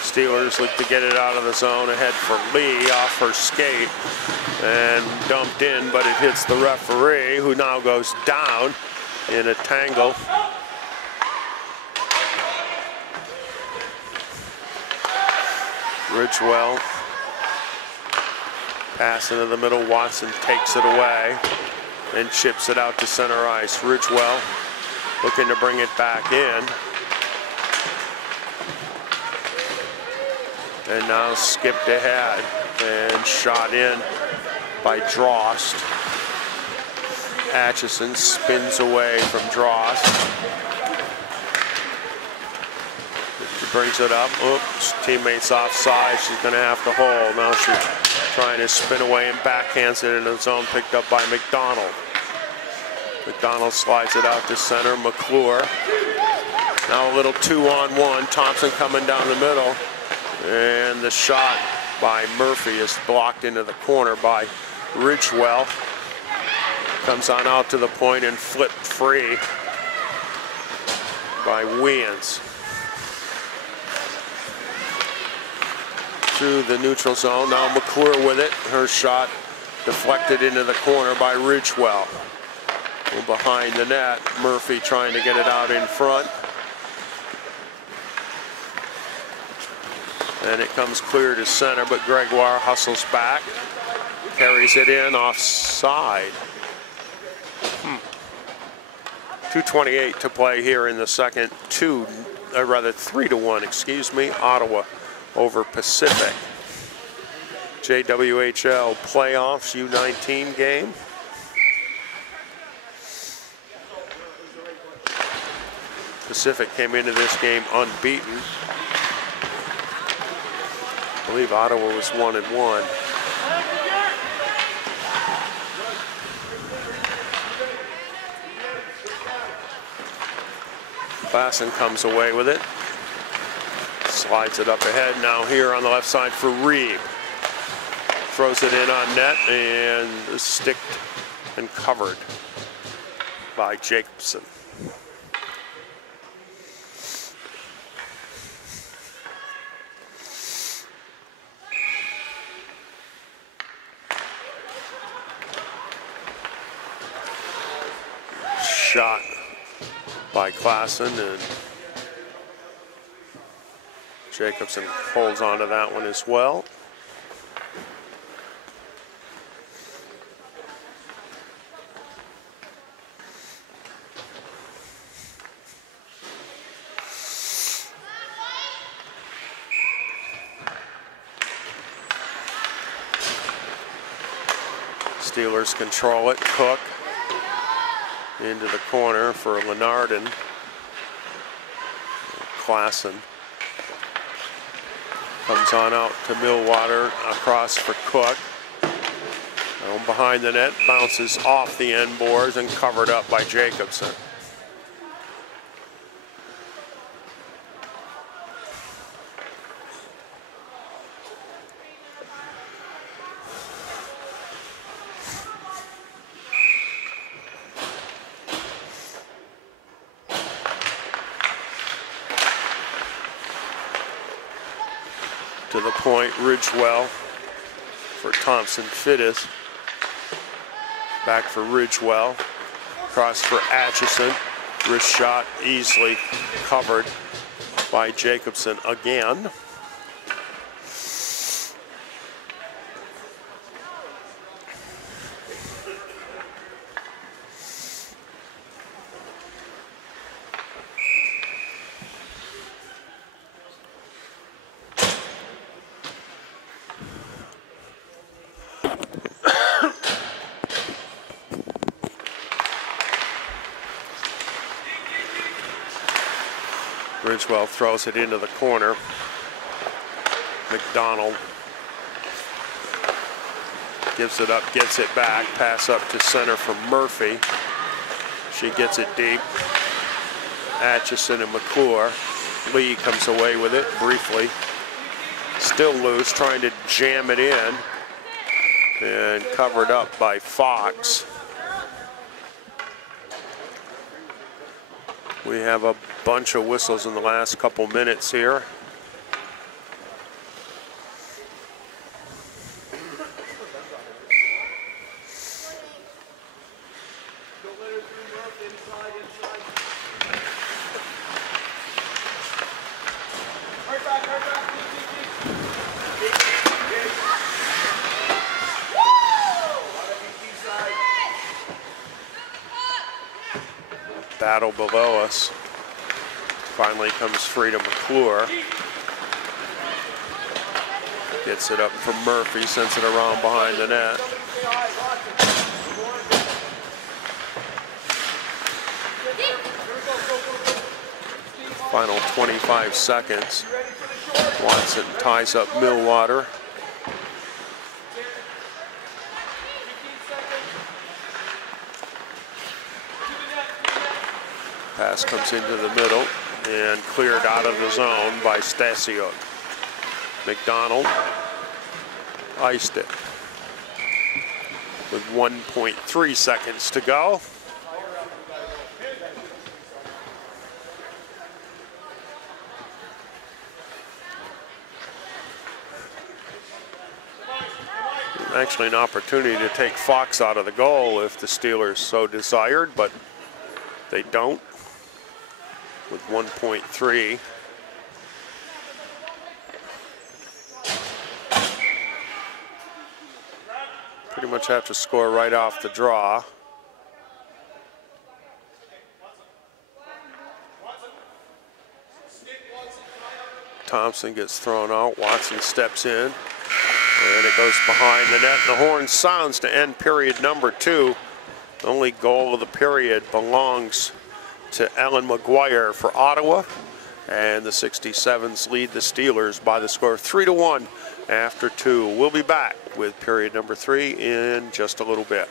Steelers look to get it out of the zone, ahead for Lee off her skate and dumped in, but it hits the referee, who now goes down in a tangle. Ridgewell pass into the middle. Watson takes it away and chips it out to center ice. Ridgewell looking to bring it back in. And now skipped ahead and shot in by Drost. Atchison spins away from Drost. brings it up. Oops, teammate's offside. She's going to have to hold. Now she's trying to spin away and backhands it into the zone, picked up by McDonald. McDonald slides it out to center. McClure. Now a little 2-on-1. Thompson coming down the middle. And the shot by Murphy is blocked into the corner by Ridgewell. Comes on out to the point and flipped free by Weans. To the neutral zone. Now McClure with it. Her shot deflected into the corner by Ridgewell. Behind the net. Murphy trying to get it out in front. And it comes clear to center, but Gregoire hustles back. Carries it in offside. 2:28 to play here in the second. 3-1, excuse me, Ottawa over Pacific. JWHL playoffs, U-19 game. Pacific came into this game unbeaten. I believe Ottawa was 1-1. Klassen comes away with it. Slides it up ahead. Now here on the left side for Reeb. Throws it in on net and is sticked and covered by Jacobson. Shot by Klassen, and Jacobson holds on to that one as well. Steelers control it. Cook into the corner for Lenardin. Klassen comes on out to Millwater, across for Cook. Down behind the net, bounces off the end boards and covered up by Jacobson. To the point, Ridgewell for Thompson Fittis. Back for Ridgewell. Cross for Atchison. Wrist shot easily covered by Jacobson again. Ridgewell throws it into the corner. McDonald gives it up, gets it back. Pass up to center for Murphy. She gets it deep. Atchison and McClure. Lee comes away with it briefly. Still loose, trying to jam it in. And covered up by Fox. We have a bunch of whistles in the last couple minutes here. Battle below us. Finally comes free to McClure. Gets it up for Murphy, sends it around behind the net. Final 25 seconds. Watson ties up Millwater. Pass comes into the middle and cleared out of the zone by Stasiuk. McDonald iced it with 1.3 seconds to go. Actually an opportunity to take Fox out of the goal if the Steelers so desired, but they don't with 1.3. Pretty much have to score right off the draw. Thompson gets thrown out. Watson steps in. And it goes behind the net. And the horn sounds to end period number 2. The only goal of the period belongs to Ellen McGuire for Ottawa. And the 67s lead the Steelers by the score of 3-1 after 2. We'll be back with period number 3 in just a little bit.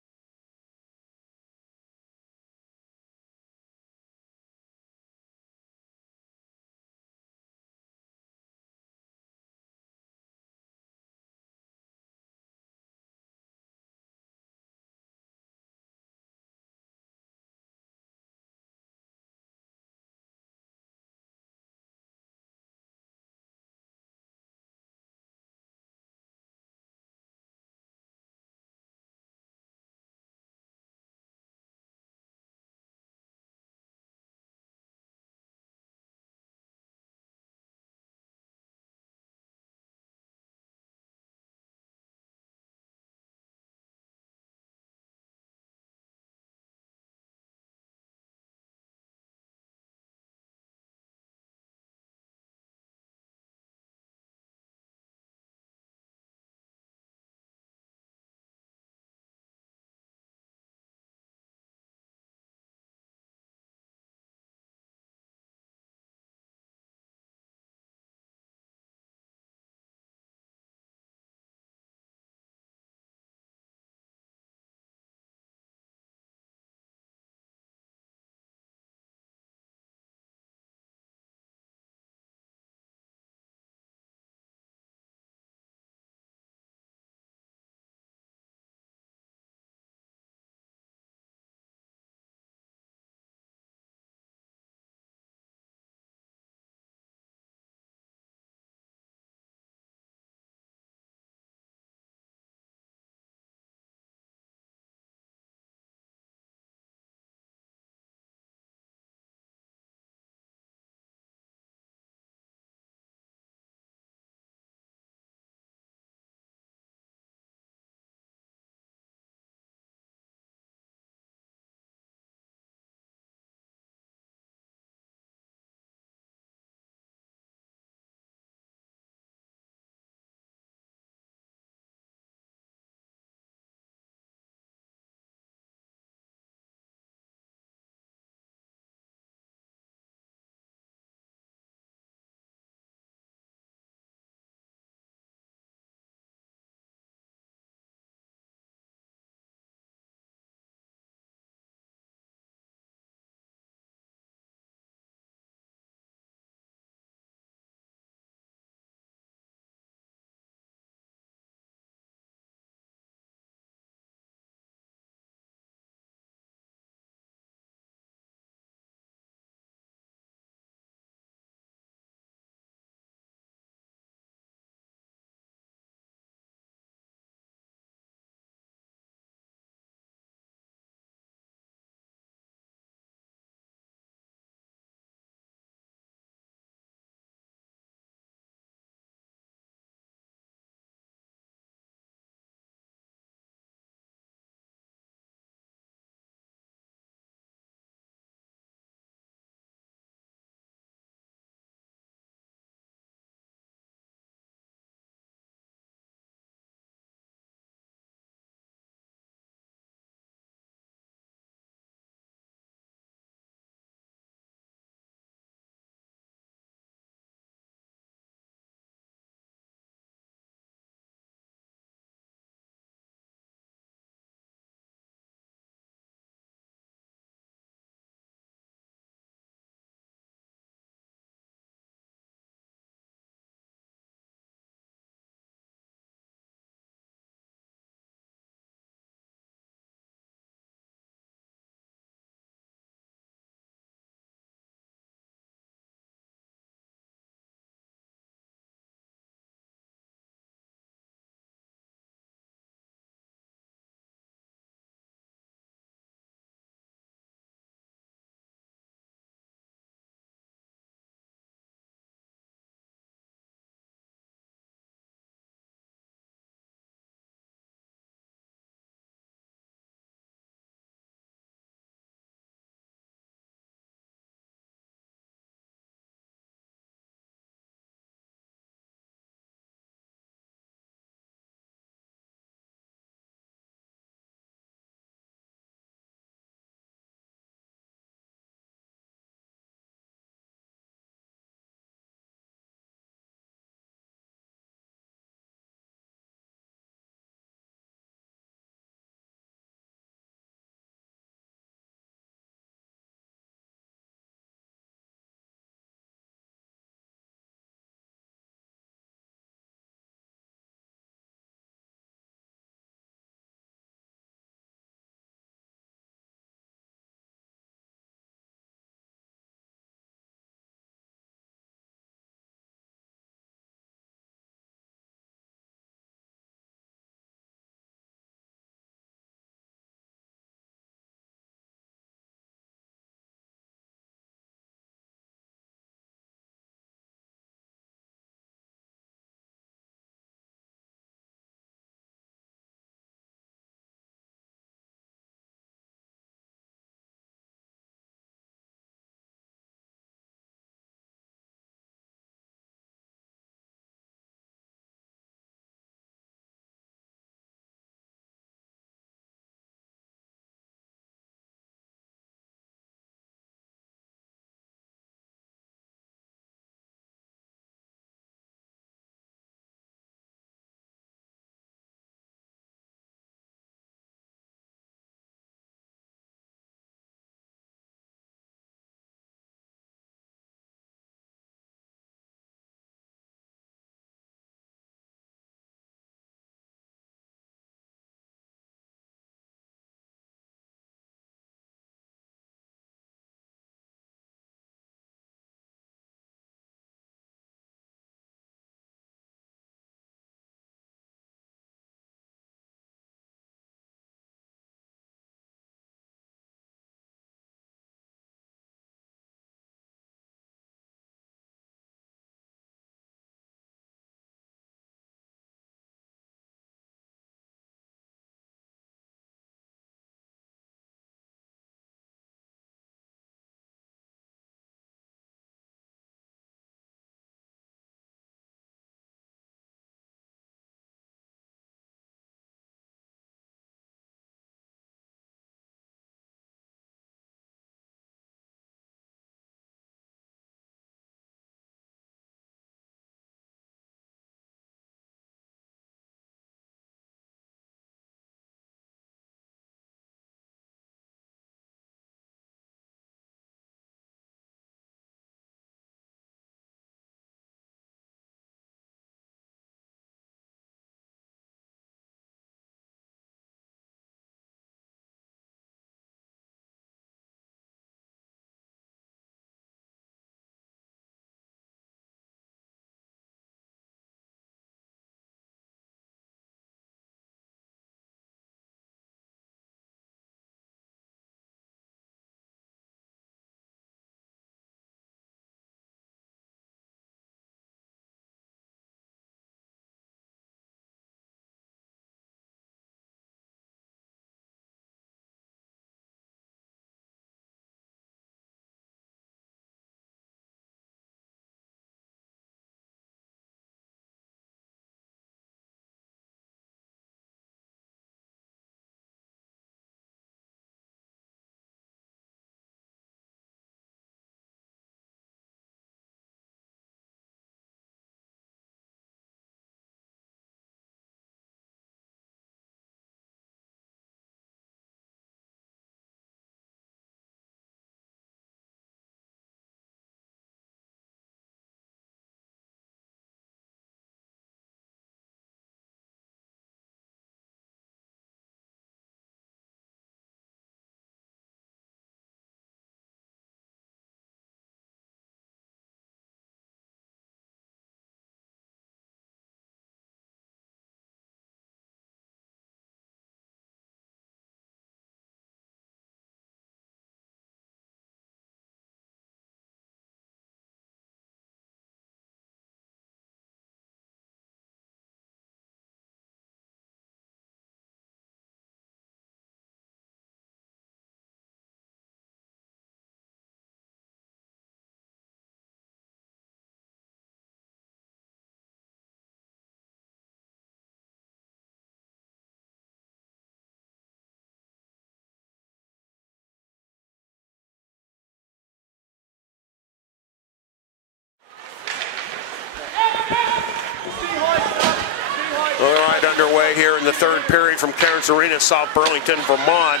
underway here in the third period from Cairns Arena, South Burlington, Vermont.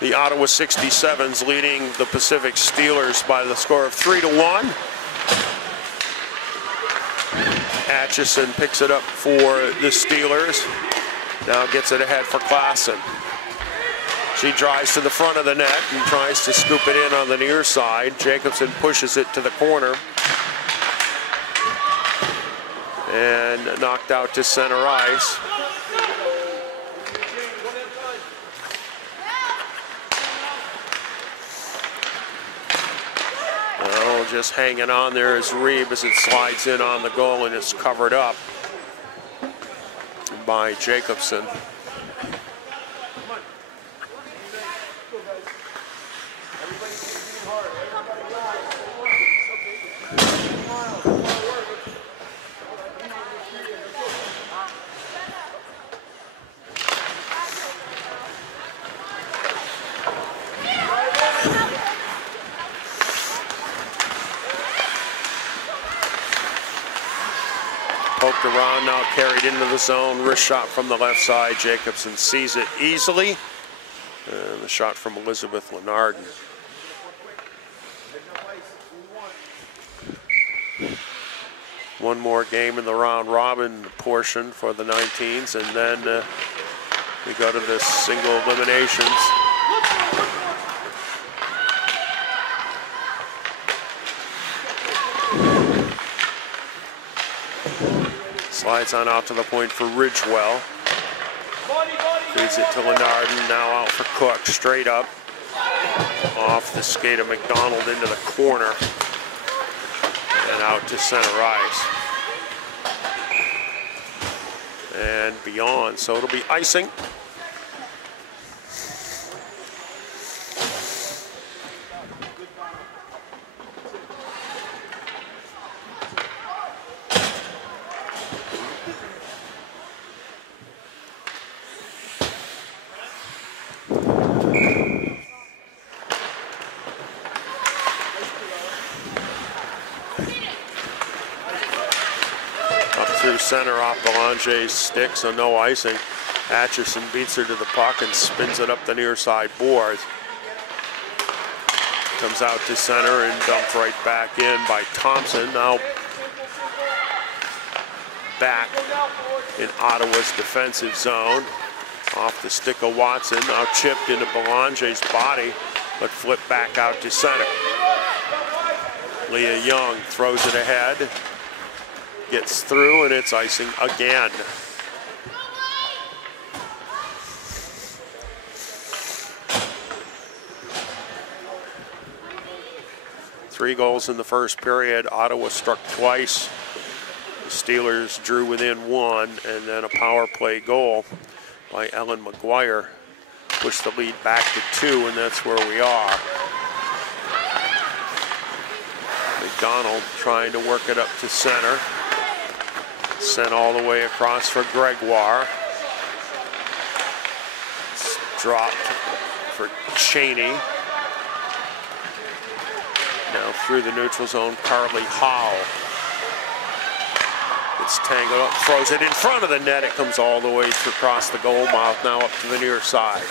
The Ottawa 67s leading the Pacific Steelers by the score of 3-1. Atchison picks it up for the Steelers. Now gets it ahead for Klassen. She drives to the front of the net and tries to scoop it in on the near side. Jacobson pushes it to the corner. And knocked out to center ice. Well, just hanging on there is Reeb as it slides in on the goal, and it's covered up by Jacobson. Poked around, now carried into the zone. Wrist shot from the left side. Jacobson sees it easily. And the shot from Elizabeth Lenardon. One more game in the round robin portion for the 19s, and then we go to the single eliminations. Slides on out to the point for Ridgewell. Feeds it to Lenardon, now out for Cook, straight up. Off the skate of McDonald into the corner. And out to center ice. And beyond, so it'll be icing. Through center off Belanger's stick, so no icing. Atchison beats her to the puck and spins it up the near side boards. Comes out to center and dumped right back in by Thompson. Now back in Ottawa's defensive zone. Off the stick of Watson, now chipped into Belanger's body, but flipped back out to center. Leah Young throws it ahead. Gets through, and it's icing again. Three goals in the first period. Ottawa struck twice. The Steelers drew within one, and then a power play goal by Ellen McGuire pushed the lead back to 2, and that's where we are. McDonald trying to work it up to center. Sent all the way across for Gregoire. It's dropped for Cheney. Now through the neutral zone, Carly Howe. It's tangled up, throws it in front of the net. It comes all the way across the goal mouth, now up to the near side.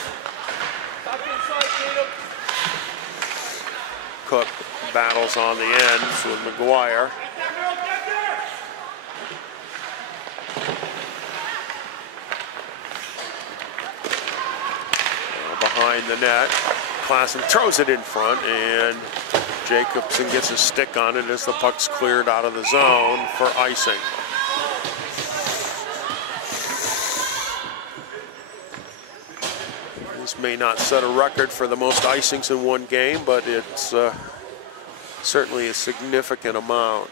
Cook battles on the ends with McGuire. Behind the net, Klassen throws it in front, and Jacobson gets a stick on it as the puck's cleared out of the zone for icing. This may not set a record for the most icings in one game, but it's certainly a significant amount.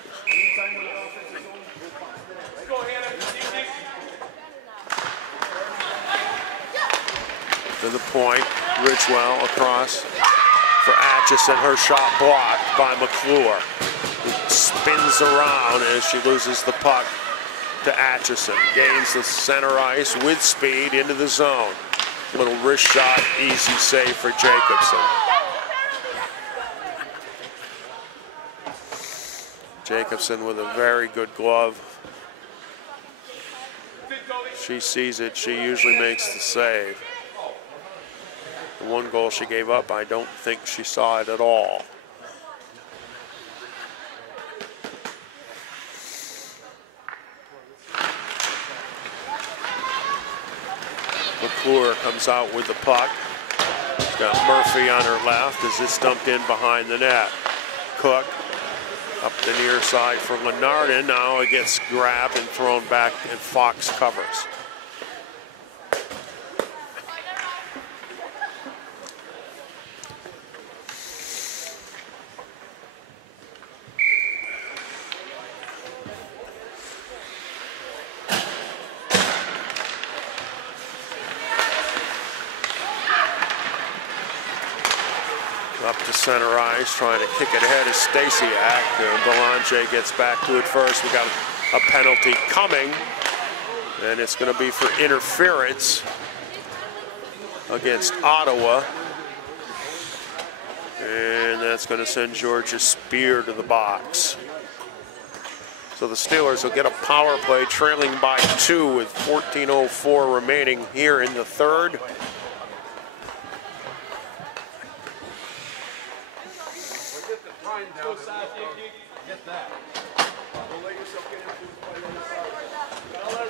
To the point, Ridgewell across for Atchison. Her shot blocked by McClure, who spins around as she loses the puck to Atchison. Gains the center ice with speed into the zone. Little wrist shot, easy save for Jacobson. Jacobson with a very good glove. she sees it, she usually makes the save. The one goal she gave up, I don't think she saw it at all. McClure comes out with the puck. She's got Murphy on her left as it's dumped in behind the net. Cook up the near side for Lenardin. Now it gets grabbed and thrown back, and Fox covers. Up to center ice, trying to kick it ahead is Stasiak. Belanger gets back to it first. We got a penalty coming, and it's going to be for interference against Ottawa. And that's going to send Georgia Spear to the box. So the Steelers will get a power play, trailing by 2 with 14:04 remaining here in the third. Get that. Don't let yourself get into it.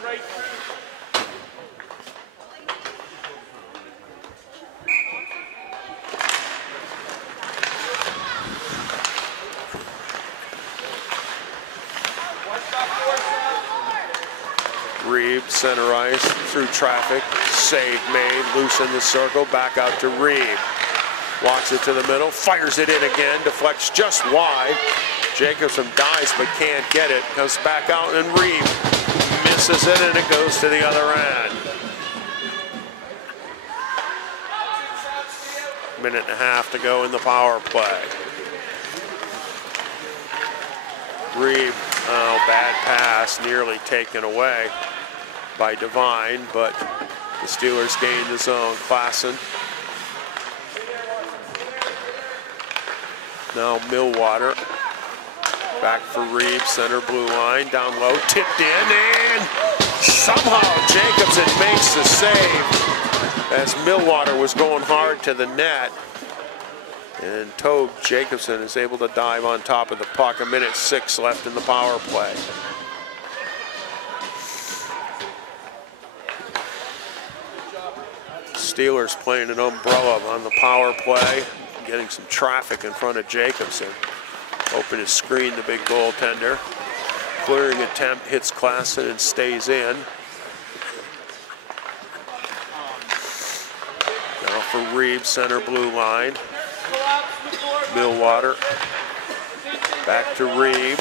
Right through. Reeb, center ice, through traffic, save made, loose in the circle, back out to Reeb. Walks it to the middle, fires it in again, deflects just wide. Jacobson dives but can't get it, comes back out and Reeb misses it and it goes to the other end. Minute and a half to go in the power play. Reeb, oh, bad pass, nearly taken away by Devine, but the Steelers gain the zone. Klassen. Now Millwater. Back for Reeb, center blue line, down low, tipped in, and somehow Jacobson makes the save as Millwater was going hard to the net. And Tobe Jacobson is able to dive on top of the puck. 1:06 left in the power play. Steelers playing an umbrella on the power play, getting some traffic in front of Jacobson. Hoping to screen the big goaltender. Clearing attempt hits Klassen and stays in. Now for Reeb, center blue line. Millwater. Back to Reeb.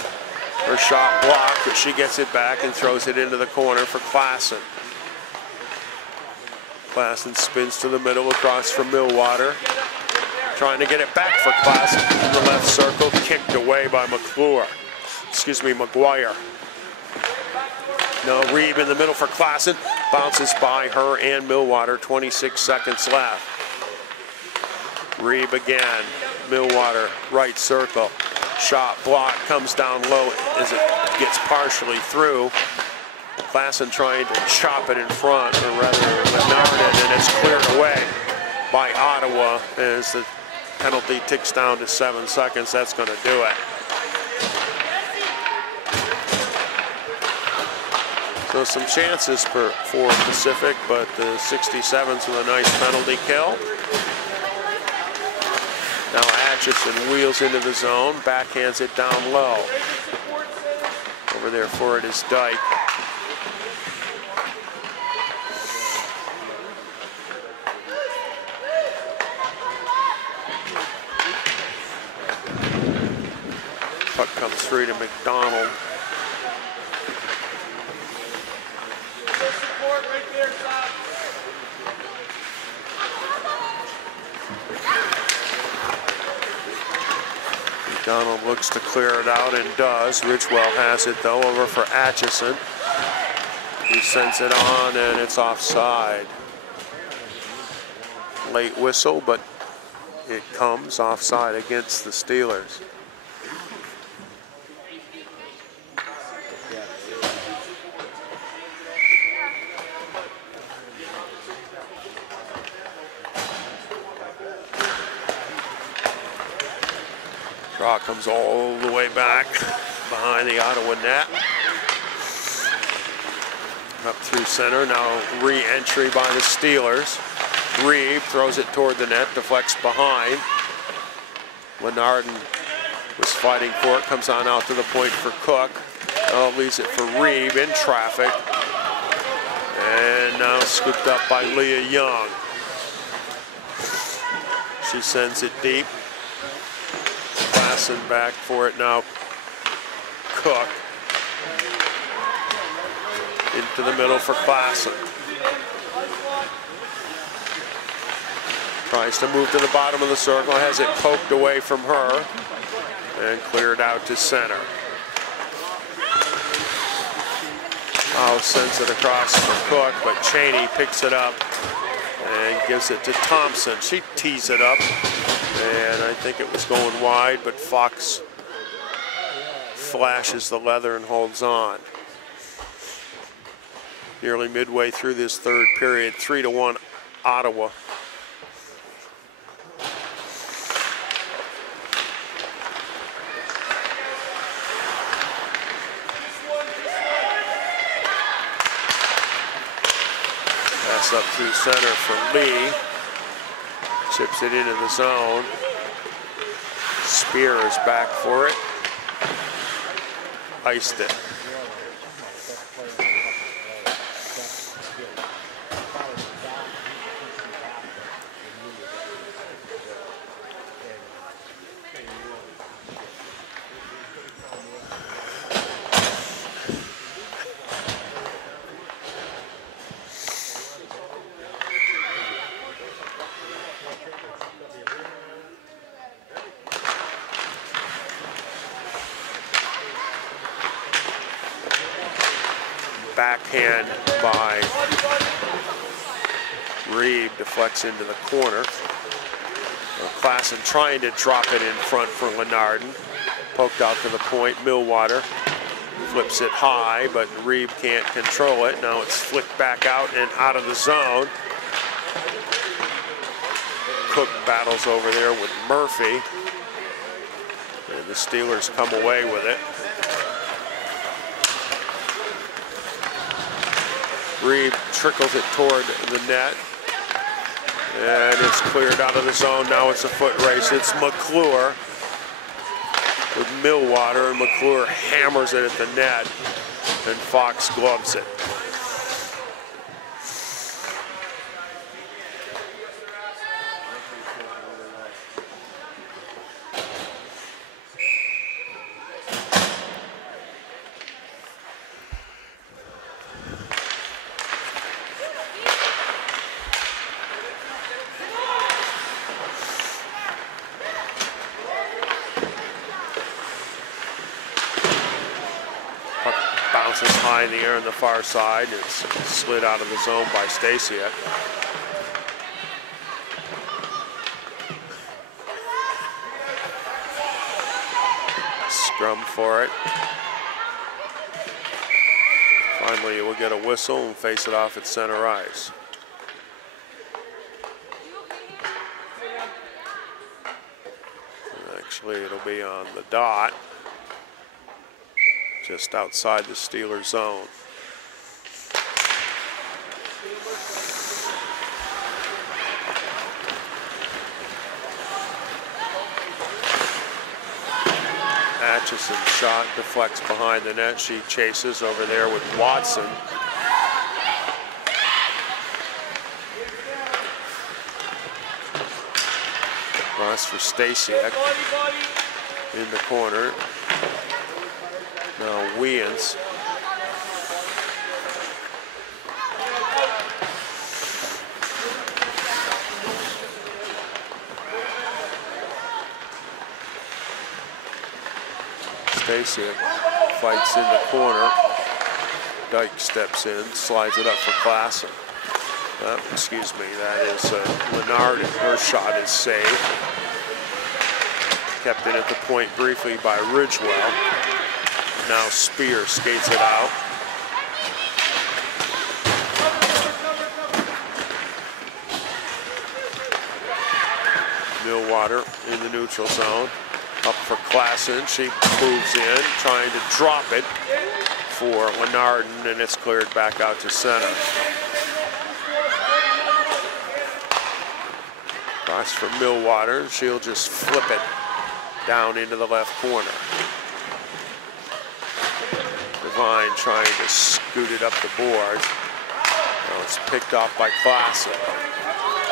Her shot blocked, but she gets it back and throws it into the corner for Klassen. Klassen spins to the middle across from Millwater. Trying to get it back for Klassen in the left circle, kicked away by McClure. Excuse me, McGuire. Now Reeb in the middle for Klassen, bounces by her and Millwater, 26 seconds left. Reeb again, Millwater, right circle. Shot block, comes down low as it gets partially through. Klassen trying to chop it in front, or rather Lenardin, and it's cleared away by Ottawa as the penalty ticks down to 7 seconds. That's going to do it. So some chances for Pacific, but the 67's with a nice penalty kill. Now Atchison wheels into the zone, backhands it down low. Over there for it is Dyke. Puck comes through to McDonald. McDonald looks to clear it out and does. Ridgewell has it though, over for Atchison. He sends it on and it's offside. Late whistle, but it comes offside against the Steelers. Draw comes all the way back behind the Ottawa net. Up through center, now re-entry by the Steelers. Reeve throws it toward the net, deflects behind. Lenardon was fighting for it, comes on out to the point for Cook. Now leaves it for Reeve in traffic. And now scooped up by Leah Young. She sends it deep. Klassen back for it now. Cook. Into the middle for Klassen. Tries to move to the bottom of the circle, has it poked away from her, and cleared out to center. Howe sends it across for Cook, but Cheney picks it up and gives it to Thompson. She tees it up, and I think it was going wide, but Fox flashes the leather and holds on. Nearly midway through this third period, 3-1 Ottawa. Pass up through center for Lee. Chips it into the zone. Spear is back for it. Iced it. Backhand by Reeve, deflects into the corner. Klassen trying to drop it in front for Lenardon. Poked out to the point. Millwater flips it high, but Reeve can't control it. Now it's flicked back out and out of the zone. Cook battles over there with Murphy. And the Steelers come away with it. Reeve trickles it toward the net, and it's cleared out of the zone. Now it's a foot race. It's McClure with Millwater, and McClure hammers it at the net, and Fox gloves it. Bounces high in the air on the far side. It's slid out of the zone by Stasiak. Scrum for it. Finally, we'll get a whistle and face it off at center ice. Actually, it'll be on the dot, just outside the Steelers zone. Atchison's shot deflects behind the net. She chases over there with Watson. Cross for Stasiak in the corner. Now Weans. Stasiak fights in the corner. Dyke steps in, slides it up for Klassen. Excuse me, that is Lenardon. Her shot is saved. Kept in at the point briefly by Ridgewell. Now Spear skates it out. Millwater in the neutral zone. Up for Klassen. She moves in, trying to drop it for Lenardin, and it's cleared back out to center. Cross for Millwater. She'll just flip it down into the left corner. Devine trying to scoot it up the boards. Now it's picked off by Klassen.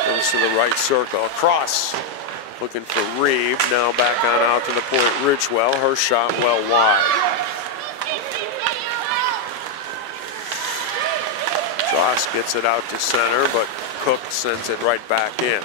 Goes to the right circle. Across. Looking for Reeve. Now back on out to the point. Ridgewell. Her shot well wide. Joss gets it out to center, but Cook sends it right back in.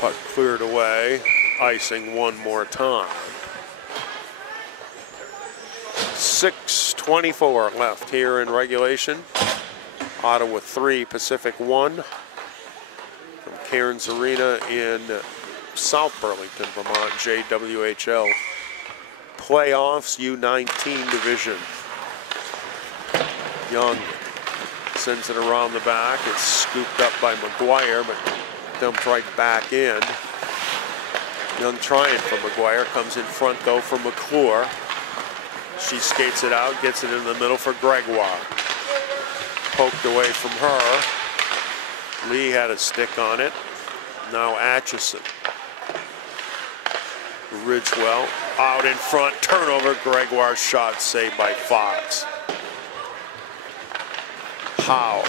Puck cleared away, icing one more time. 6:24 left here in regulation. Ottawa 3, Pacific 1 from Cairns Arena in South Burlington, Vermont, JWHL playoffs, U-19 division. Young sends it around the back. It's scooped up by McGuire, but dumped right back in. Young trying for McGuire, comes in front though for McClure. She skates it out, gets it in the middle for Gregoire. Poked away from her. Lee had a stick on it. Now Atchison. Ridgewell out in front, turnover. Gregoire's shot saved by Fox. Howe.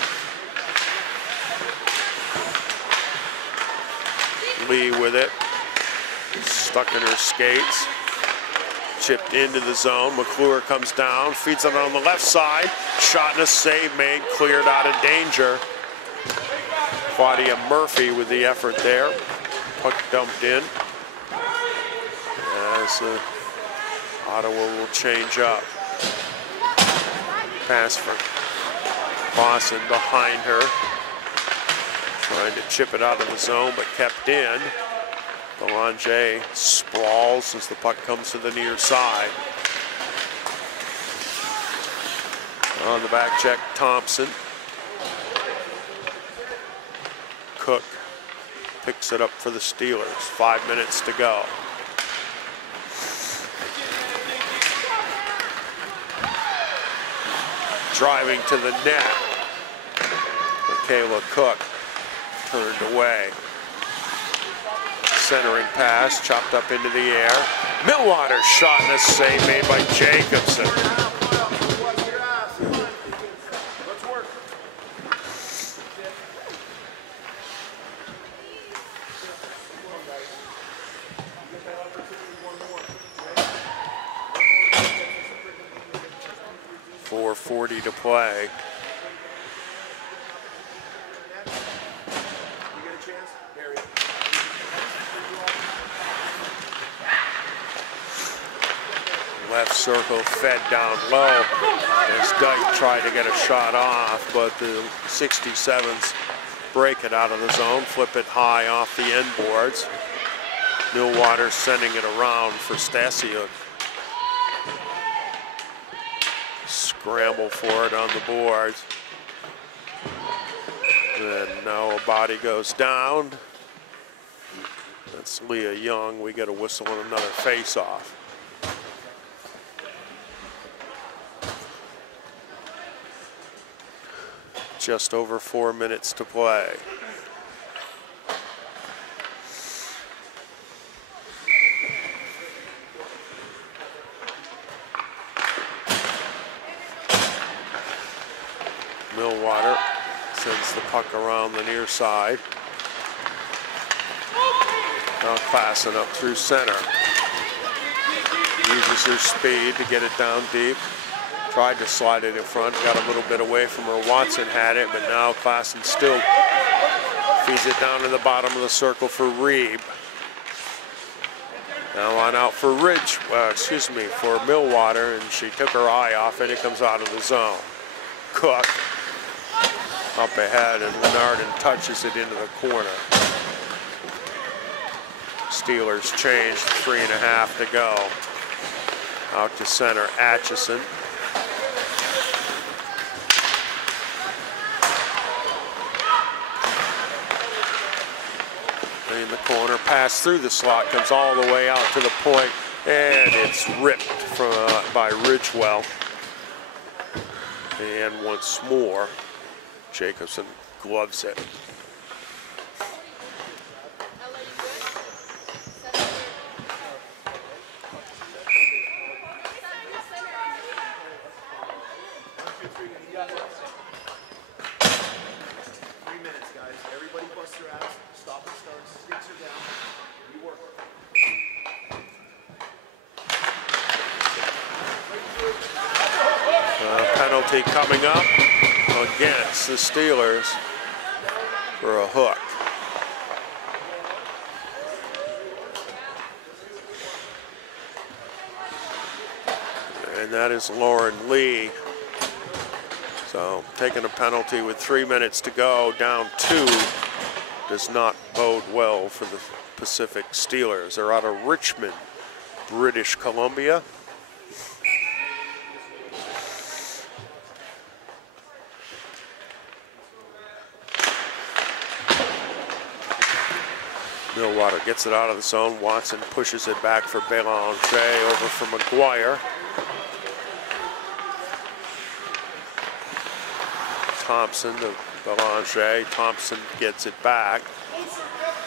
Lee with it, stuck in her skates, chipped into the zone. McClure comes down, feeds it on the left side, shot and a save made, cleared out of danger. Claudia Murphy with the effort there. Puck dumped in as Ottawa will change up. Pass for Claussen behind her. Trying to chip it out of the zone, but kept in. Belanger sprawls as the puck comes to the near side. On the back check, Thompson. Cook picks it up for the Steelers. 5 minutes to go. Driving to the net. Michaela Cook. Turned away. Centering pass, chopped up into the air. Millwater shot and a save made by Jacobson. 4:40 to play. Left circle fed down low as Dyke tried to get a shot off, but the 67s break it out of the zone, flip it high off the end boards. Millwater sending it around for Stasiuk. Scramble for it on the boards. And now a body goes down. That's Leah Young. We get a whistle and another face-off. Just over 4 minutes to play. Millwater sends the puck around the near side. Now Klassen up through center. Uses her speed to get it down deep. Tried to slide it in front, got a little bit away from her. Watson had it, but now Klassen still feeds it down to the bottom of the circle for Reeb. Now on out for for Millwater, and she took her eye off it. It comes out of the zone. Cook up ahead, and Lenardin touches it into the corner. Steelers change, 3.5 to go. Out to center, Atchison. In the corner, pass through the slot, comes all the way out to the point, and it's ripped from, by Ridgewell. And once more, Jacobson gloves it. Penalty coming up against the Steelers for a hook. And that is Lauren Lee. So taking a penalty with 3 minutes to go, down 2, does not bode well for the Pacific Steelers. They're out of Richmond, British Columbia. Millwater gets it out of the zone. Watson pushes it back for Belanger, over for McGuire. Thompson to Belanger. Thompson gets it back,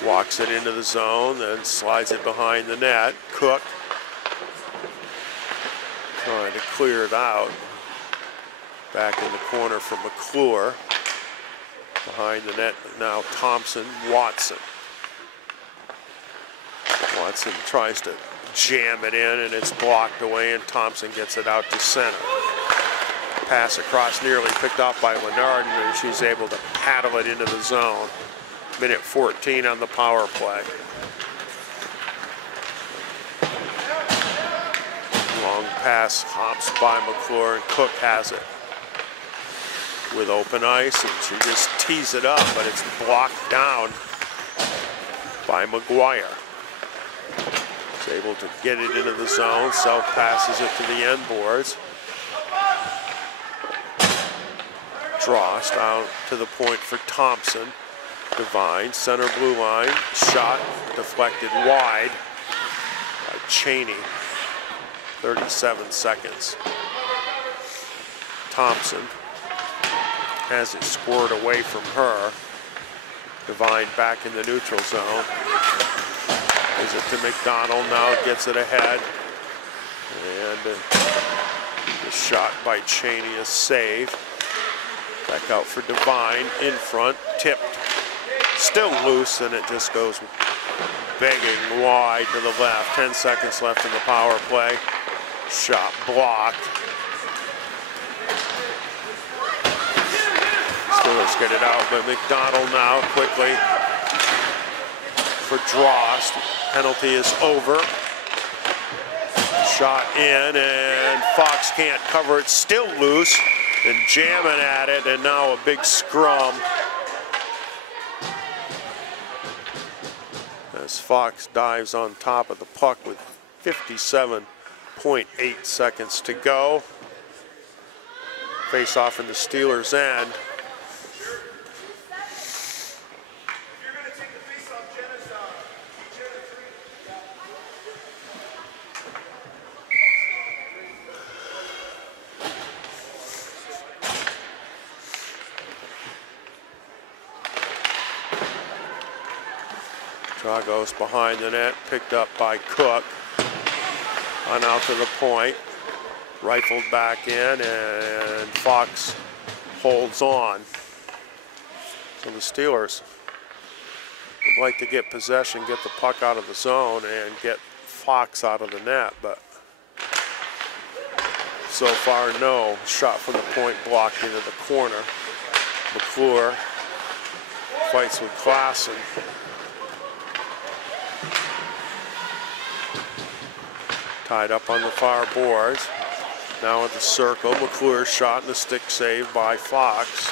walks it into the zone, then slides it behind the net. Cook trying to clear it out. Back in the corner for McClure. Behind the net now Thompson, Watson. Watson tries to jam it in, and it's blocked away, and Thompson gets it out to center. Pass across nearly picked off by Lennard, and she's able to paddle it into the zone. Minute 14 on the power play. Long pass hops by McClure, and Cook has it with open ice, and she just tees it up, but it's blocked down by McGuire. He's able to get it into the zone. Self passes it to the end boards. Drost out to the point for Thompson. Devine, center blue line. Shot deflected wide by Cheney. 37 seconds. Thompson has it scored away from her. Devine back in the neutral zone. Gives it to McDonald, now gets it ahead. And the shot by Cheney is saved. Back out for Devine, in front, tipped. Still loose, and it just goes begging wide to the left. 10 seconds left in the power play. Shot blocked. Steelers get it out, but McDonald now quickly for Drost. Penalty is over. Shot in, and Fox can't cover it. Still loose, and jamming at it, and now a big scrum as Fox dives on top of the puck with 57.8 seconds to go. Face off in the Steelers' end. Goes behind the net, picked up by Cook. On out to the point, rifled back in, and Fox holds on. So the Steelers would like to get possession, get the puck out of the zone, and get Fox out of the net, but so far no. Shot from the point blocked into the corner. McClure fights with Klassen. Tied up on the far boards. Now at the circle, McClure's shot and the stick save by Fox.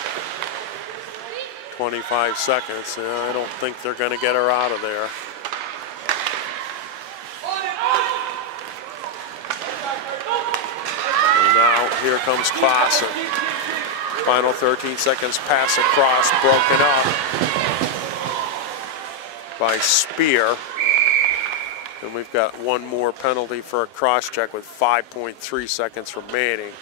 25 seconds. I don't think they're going to get her out of there. here comes Klassen. Final 13 seconds, pass across, broken up by Spear. And we've got one more penalty for a cross check with 5.3 seconds remaining.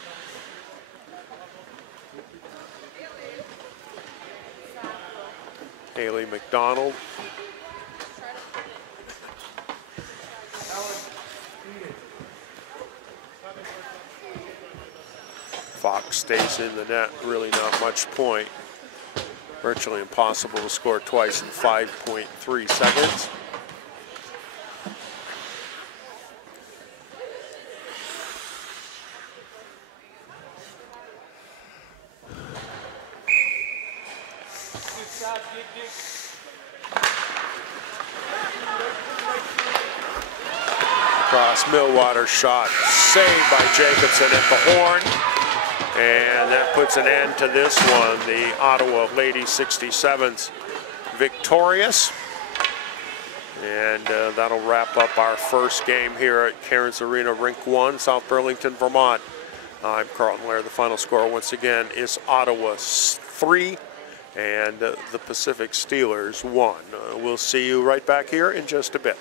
Haley McDonald. Fox stays in the net, really not much point. Virtually impossible to score twice in 5.3 seconds. Cross Millwater shot, saved by Jacobson at the horn. And that puts an end to this one. The Ottawa Lady 67s victorious. And that'll wrap up our first game here at Cairns Arena, Rink 1, South Burlington, Vermont. I'm Carlton Laird. The final score once again is Ottawa 3 and the Pacific Steelers 1. We'll see you right back here in just a bit.